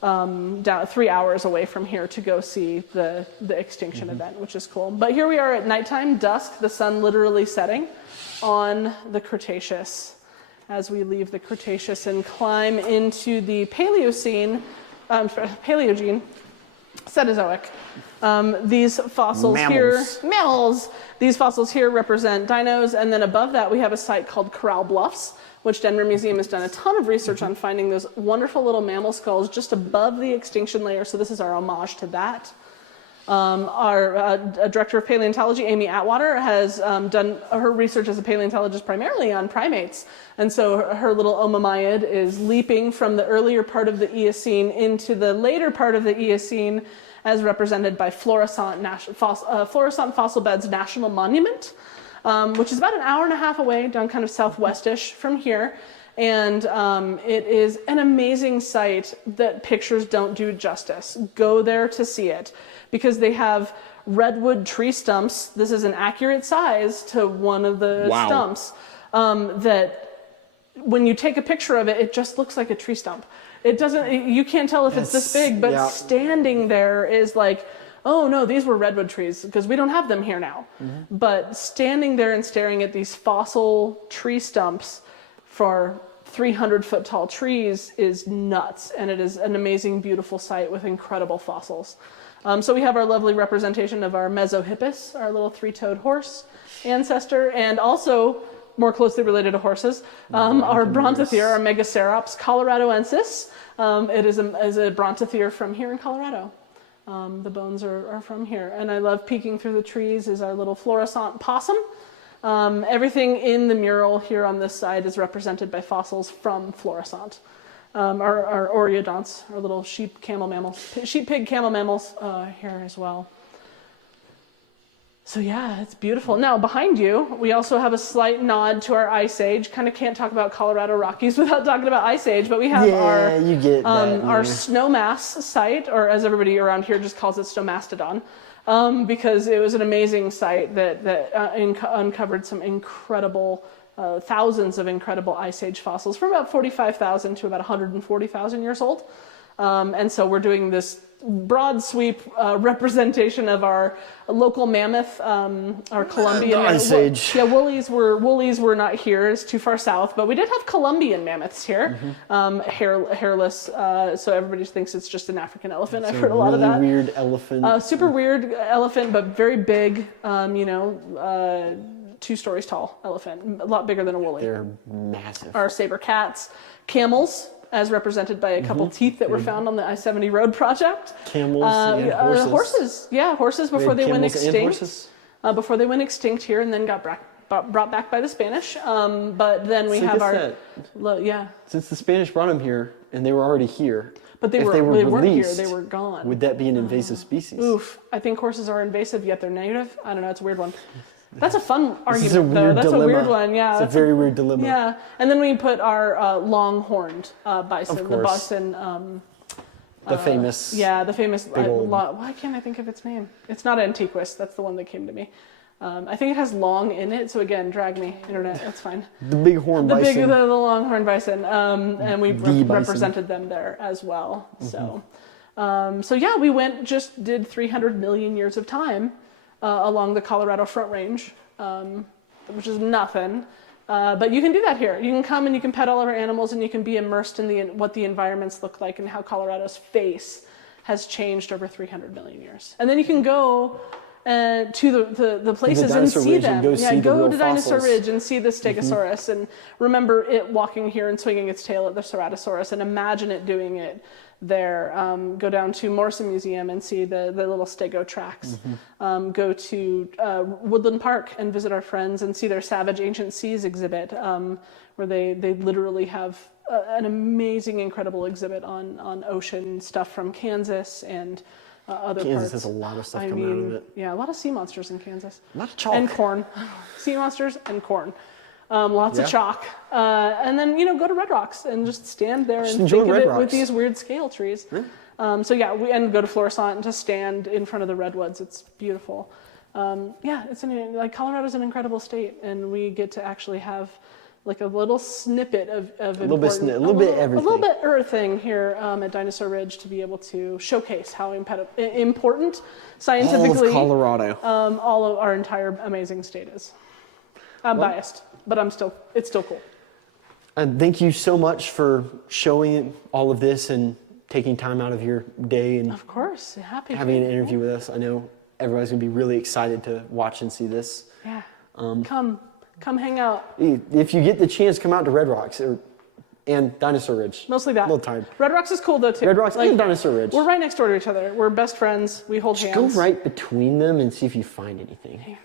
down 3 hours away from here to go see the extinction event, which is cool. But here we are at nighttime, dusk, the sun literally setting on the Cretaceous as we leave the Cretaceous and climb into the Paleogene, Cenozoic. These fossils mammals. These fossils here represent dinos, and then above that we have a site called Corral Bluffs, which Denver Museum has done a ton of research on finding those wonderful little mammal skulls just above the extinction layer, so this is our homage to that. Our director of paleontology, Amy Atwater, has done her research as a paleontologist primarily on primates. And so her little Omamyid is leaping from the earlier part of the Eocene into the later part of the Eocene, as represented by Florissant Fossil Beds National Monument, which is about an hour and a half away, down kind of southwestish from here. And it is an amazing site that pictures don't do justice. Go there to see it, because they have redwood tree stumps. This is an accurate size to one of the stumps, that when you take a picture of it, it just looks like a tree stump. It doesn't, you can't tell if it's this big, but standing there is like, oh no, these were redwood trees, because we don't have them here now. But standing there and staring at these fossil tree stumps for 300-foot tall trees is nuts, and it is an amazing, beautiful site with incredible fossils. So we have our lovely representation of our Mesohippus, our little three-toed horse ancestor, and also more closely related to horses, our Brontothere, our Megacerops coloradoensis. It is a Brontothere from here in Colorado. The bones are from here. And I love peeking through the trees is our little Florissant possum. Everything in the mural here on this side is represented by fossils from Florissant. Our Oreodonts, our little sheep pig camel mammals here as well. So yeah, it's beautiful. Now behind you, we also have a slight nod to our Ice Age. Kind of can't talk about Colorado Rockies without talking about Ice Age, but we have our Snowmass site, or as everybody around here just calls it, Snowmastodon, because it was an amazing site that uncovered some incredible, thousands of incredible Ice Age fossils from about 45,000 to about 140,000 years old. And so we're doing this broad sweep representation of our local mammoth, our Columbian Ice Age. Yeah, woolies were not here; it's too far south. But we did have Columbian mammoths here, hairless. So everybody thinks it's just an African elephant. I've heard a lot of that. Weird elephant. Super weird elephant, but very big. 2 stories tall elephant, a lot bigger than a woolly. They're massive. Our saber cats, camels, as represented by a couple teeth that were found on the I-70 road project. Camels and horses. Horses, yeah, horses before they went extinct. Before they went extinct here and then got brought back by the Spanish. But then we have our, Since the Spanish brought them here and they were already here, but they weren't here, they were gone. Would that be an invasive species? Oof, I think horses are invasive yet they're native. I don't know, it's a weird one. That's a fun argument, though. That's dilemma. A weird one, yeah. It's a very weird dilemma. Yeah, and then we put our long-horned bison, of the course. bison. The famous. Yeah, the famous. Why can't I think of its name? It's not Antiquus. That's the one that came to me. I think it has long in it. So again, drag me, internet. That's fine. The bighorn bison. The longhorn bison, and we represented them there as well. So yeah, we did 300 million years of time. Along the Colorado Front Range, which is nothing. But you can do that here. You can come and you can pet all of our animals and you can be immersed in what the environments look like and how Colorado's face has changed over 300 million years. And then you can go to the places and see them. Go to Dinosaur Ridge and see the Stegosaurus and remember it walking here and swinging its tail at the Ceratosaurus and imagine it doing it there. Go down to Morrison Museum and see the little stego tracks. Go to Woodland Park and visit our friends and see their Savage Ancient Seas exhibit, where they literally have an amazing, incredible exhibit on ocean stuff from Kansas and other parts. Kansas has a lot of stuff coming out of it. Yeah, a lot of sea monsters in Kansas. A lot of chalk. And corn. Sea monsters and corn. Lots of Yeah. chalk. And then, go to Red Rocks and just stand there and enjoy think of Red it with Rocks. these weird scale trees. Yeah. And go to Florissant and just stand in front of the redwoods. It's beautiful. Colorado's an incredible state, and we get to actually have like a little snippet of a little bit everything. A little bit everything here at Dinosaur Ridge to be able to showcase how important scientifically all of Colorado, all of our entire amazing state is. I'm biased, but it's still cool. And thank you so much for showing all of this and taking time out of your day and Of course, happy having an interview with us. I know everybody's gonna be really excited to watch and see this. Yeah. Come hang out. If you get the chance, come out to Red Rocks and Dinosaur Ridge. Mostly that. A little time. Red Rocks is cool though too. Red Rocks and Dinosaur Ridge. We're right next door to each other. We're best friends. We hold hands. Go right between them and see if you find anything.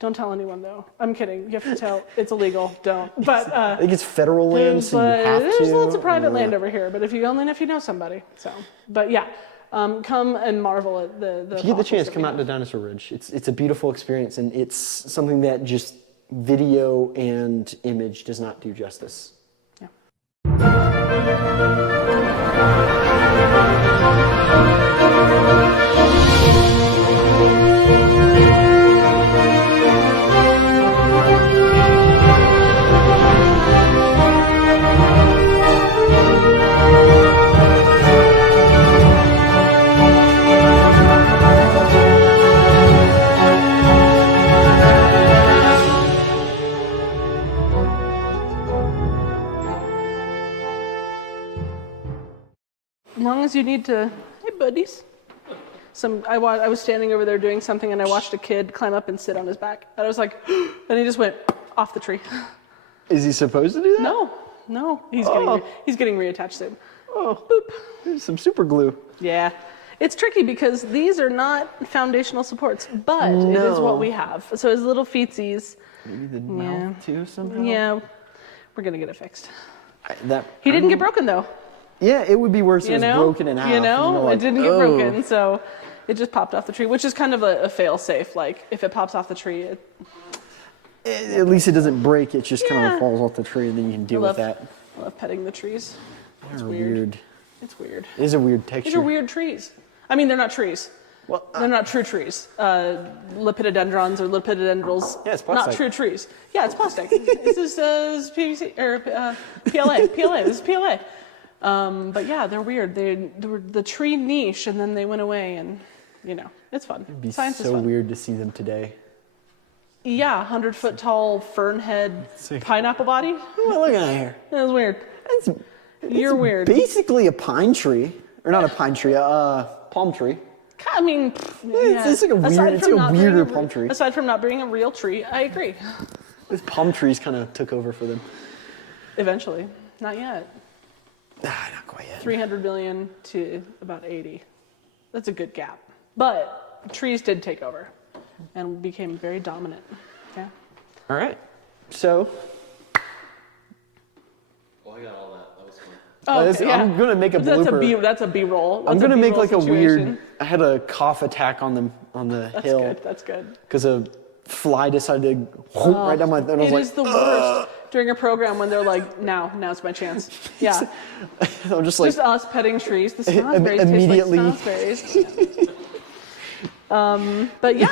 Don't tell anyone though. I'm kidding. You have to tell. It's illegal. Don't. But I think it's federal land, so you have to. there's lots of private land over here. But if you know somebody. So, but yeah, come and marvel at the. If you get the chance, come out to Dinosaur Ridge. It's a beautiful experience, and it's something that just video and image does not do justice. Yeah. As long as you need to, hey buddies. I was standing over there doing something and I watched a kid climb up and sit on his back. And I was like, and he just went off the tree. Is he supposed to do that? No. He's getting reattached soon. Oh, Boop. there's some super glue. Yeah. It's tricky because these are not foundational supports, but it is what we have. So his little feetsies. Maybe the mouth too somehow. Yeah. We're going to get it fixed. He didn't get broken though. Yeah, it would be worse if it was broken in half. It didn't get broken, so it just popped off the tree, which is kind of a fail-safe. Like, if it pops off the tree, at least it doesn't break. It just kind of falls off the tree, and then you can deal with that. I love petting the trees. It's They're weird. It's weird. It is a weird texture. These are weird trees. I mean, they're not trees. Well, they're not true trees. Lepidodendrons or lepidodendrals. Yeah, it's plastic. Not true trees. Yeah, it's plastic. This is PVC or PLA. This is PLA. But yeah, they're weird. They were the tree niche, and then they went away, and it's fun. It'd be Science is so fun. weird to see them today. Yeah, 100-foot tall fern head pineapple body. Oh, look at here. That was weird. You're weird. Basically a pine tree, or not a pine tree, a palm tree. I mean, It's like a weird, it's like a weirder palm tree. Aside from not being a real tree, I agree. Those palm trees kind of took over for them. Eventually, not yet. Not quite yet. 300 million to about 80. That's a good gap. But trees did take over and became very dominant. Yeah. All right. So. Well, I got all that. That was fun. Oh, okay, yeah. I'm gonna make a blooper. That's a B-roll. I'm gonna make like a situation. weird. I had a cough attack on the hill. That's good. Because a fly decided to right down my throat. It is the worst during a program when they're like, now's my chance. Yeah. I'm just like. Just us petting trees. The snozberries immediately. taste like snozberries. But yeah,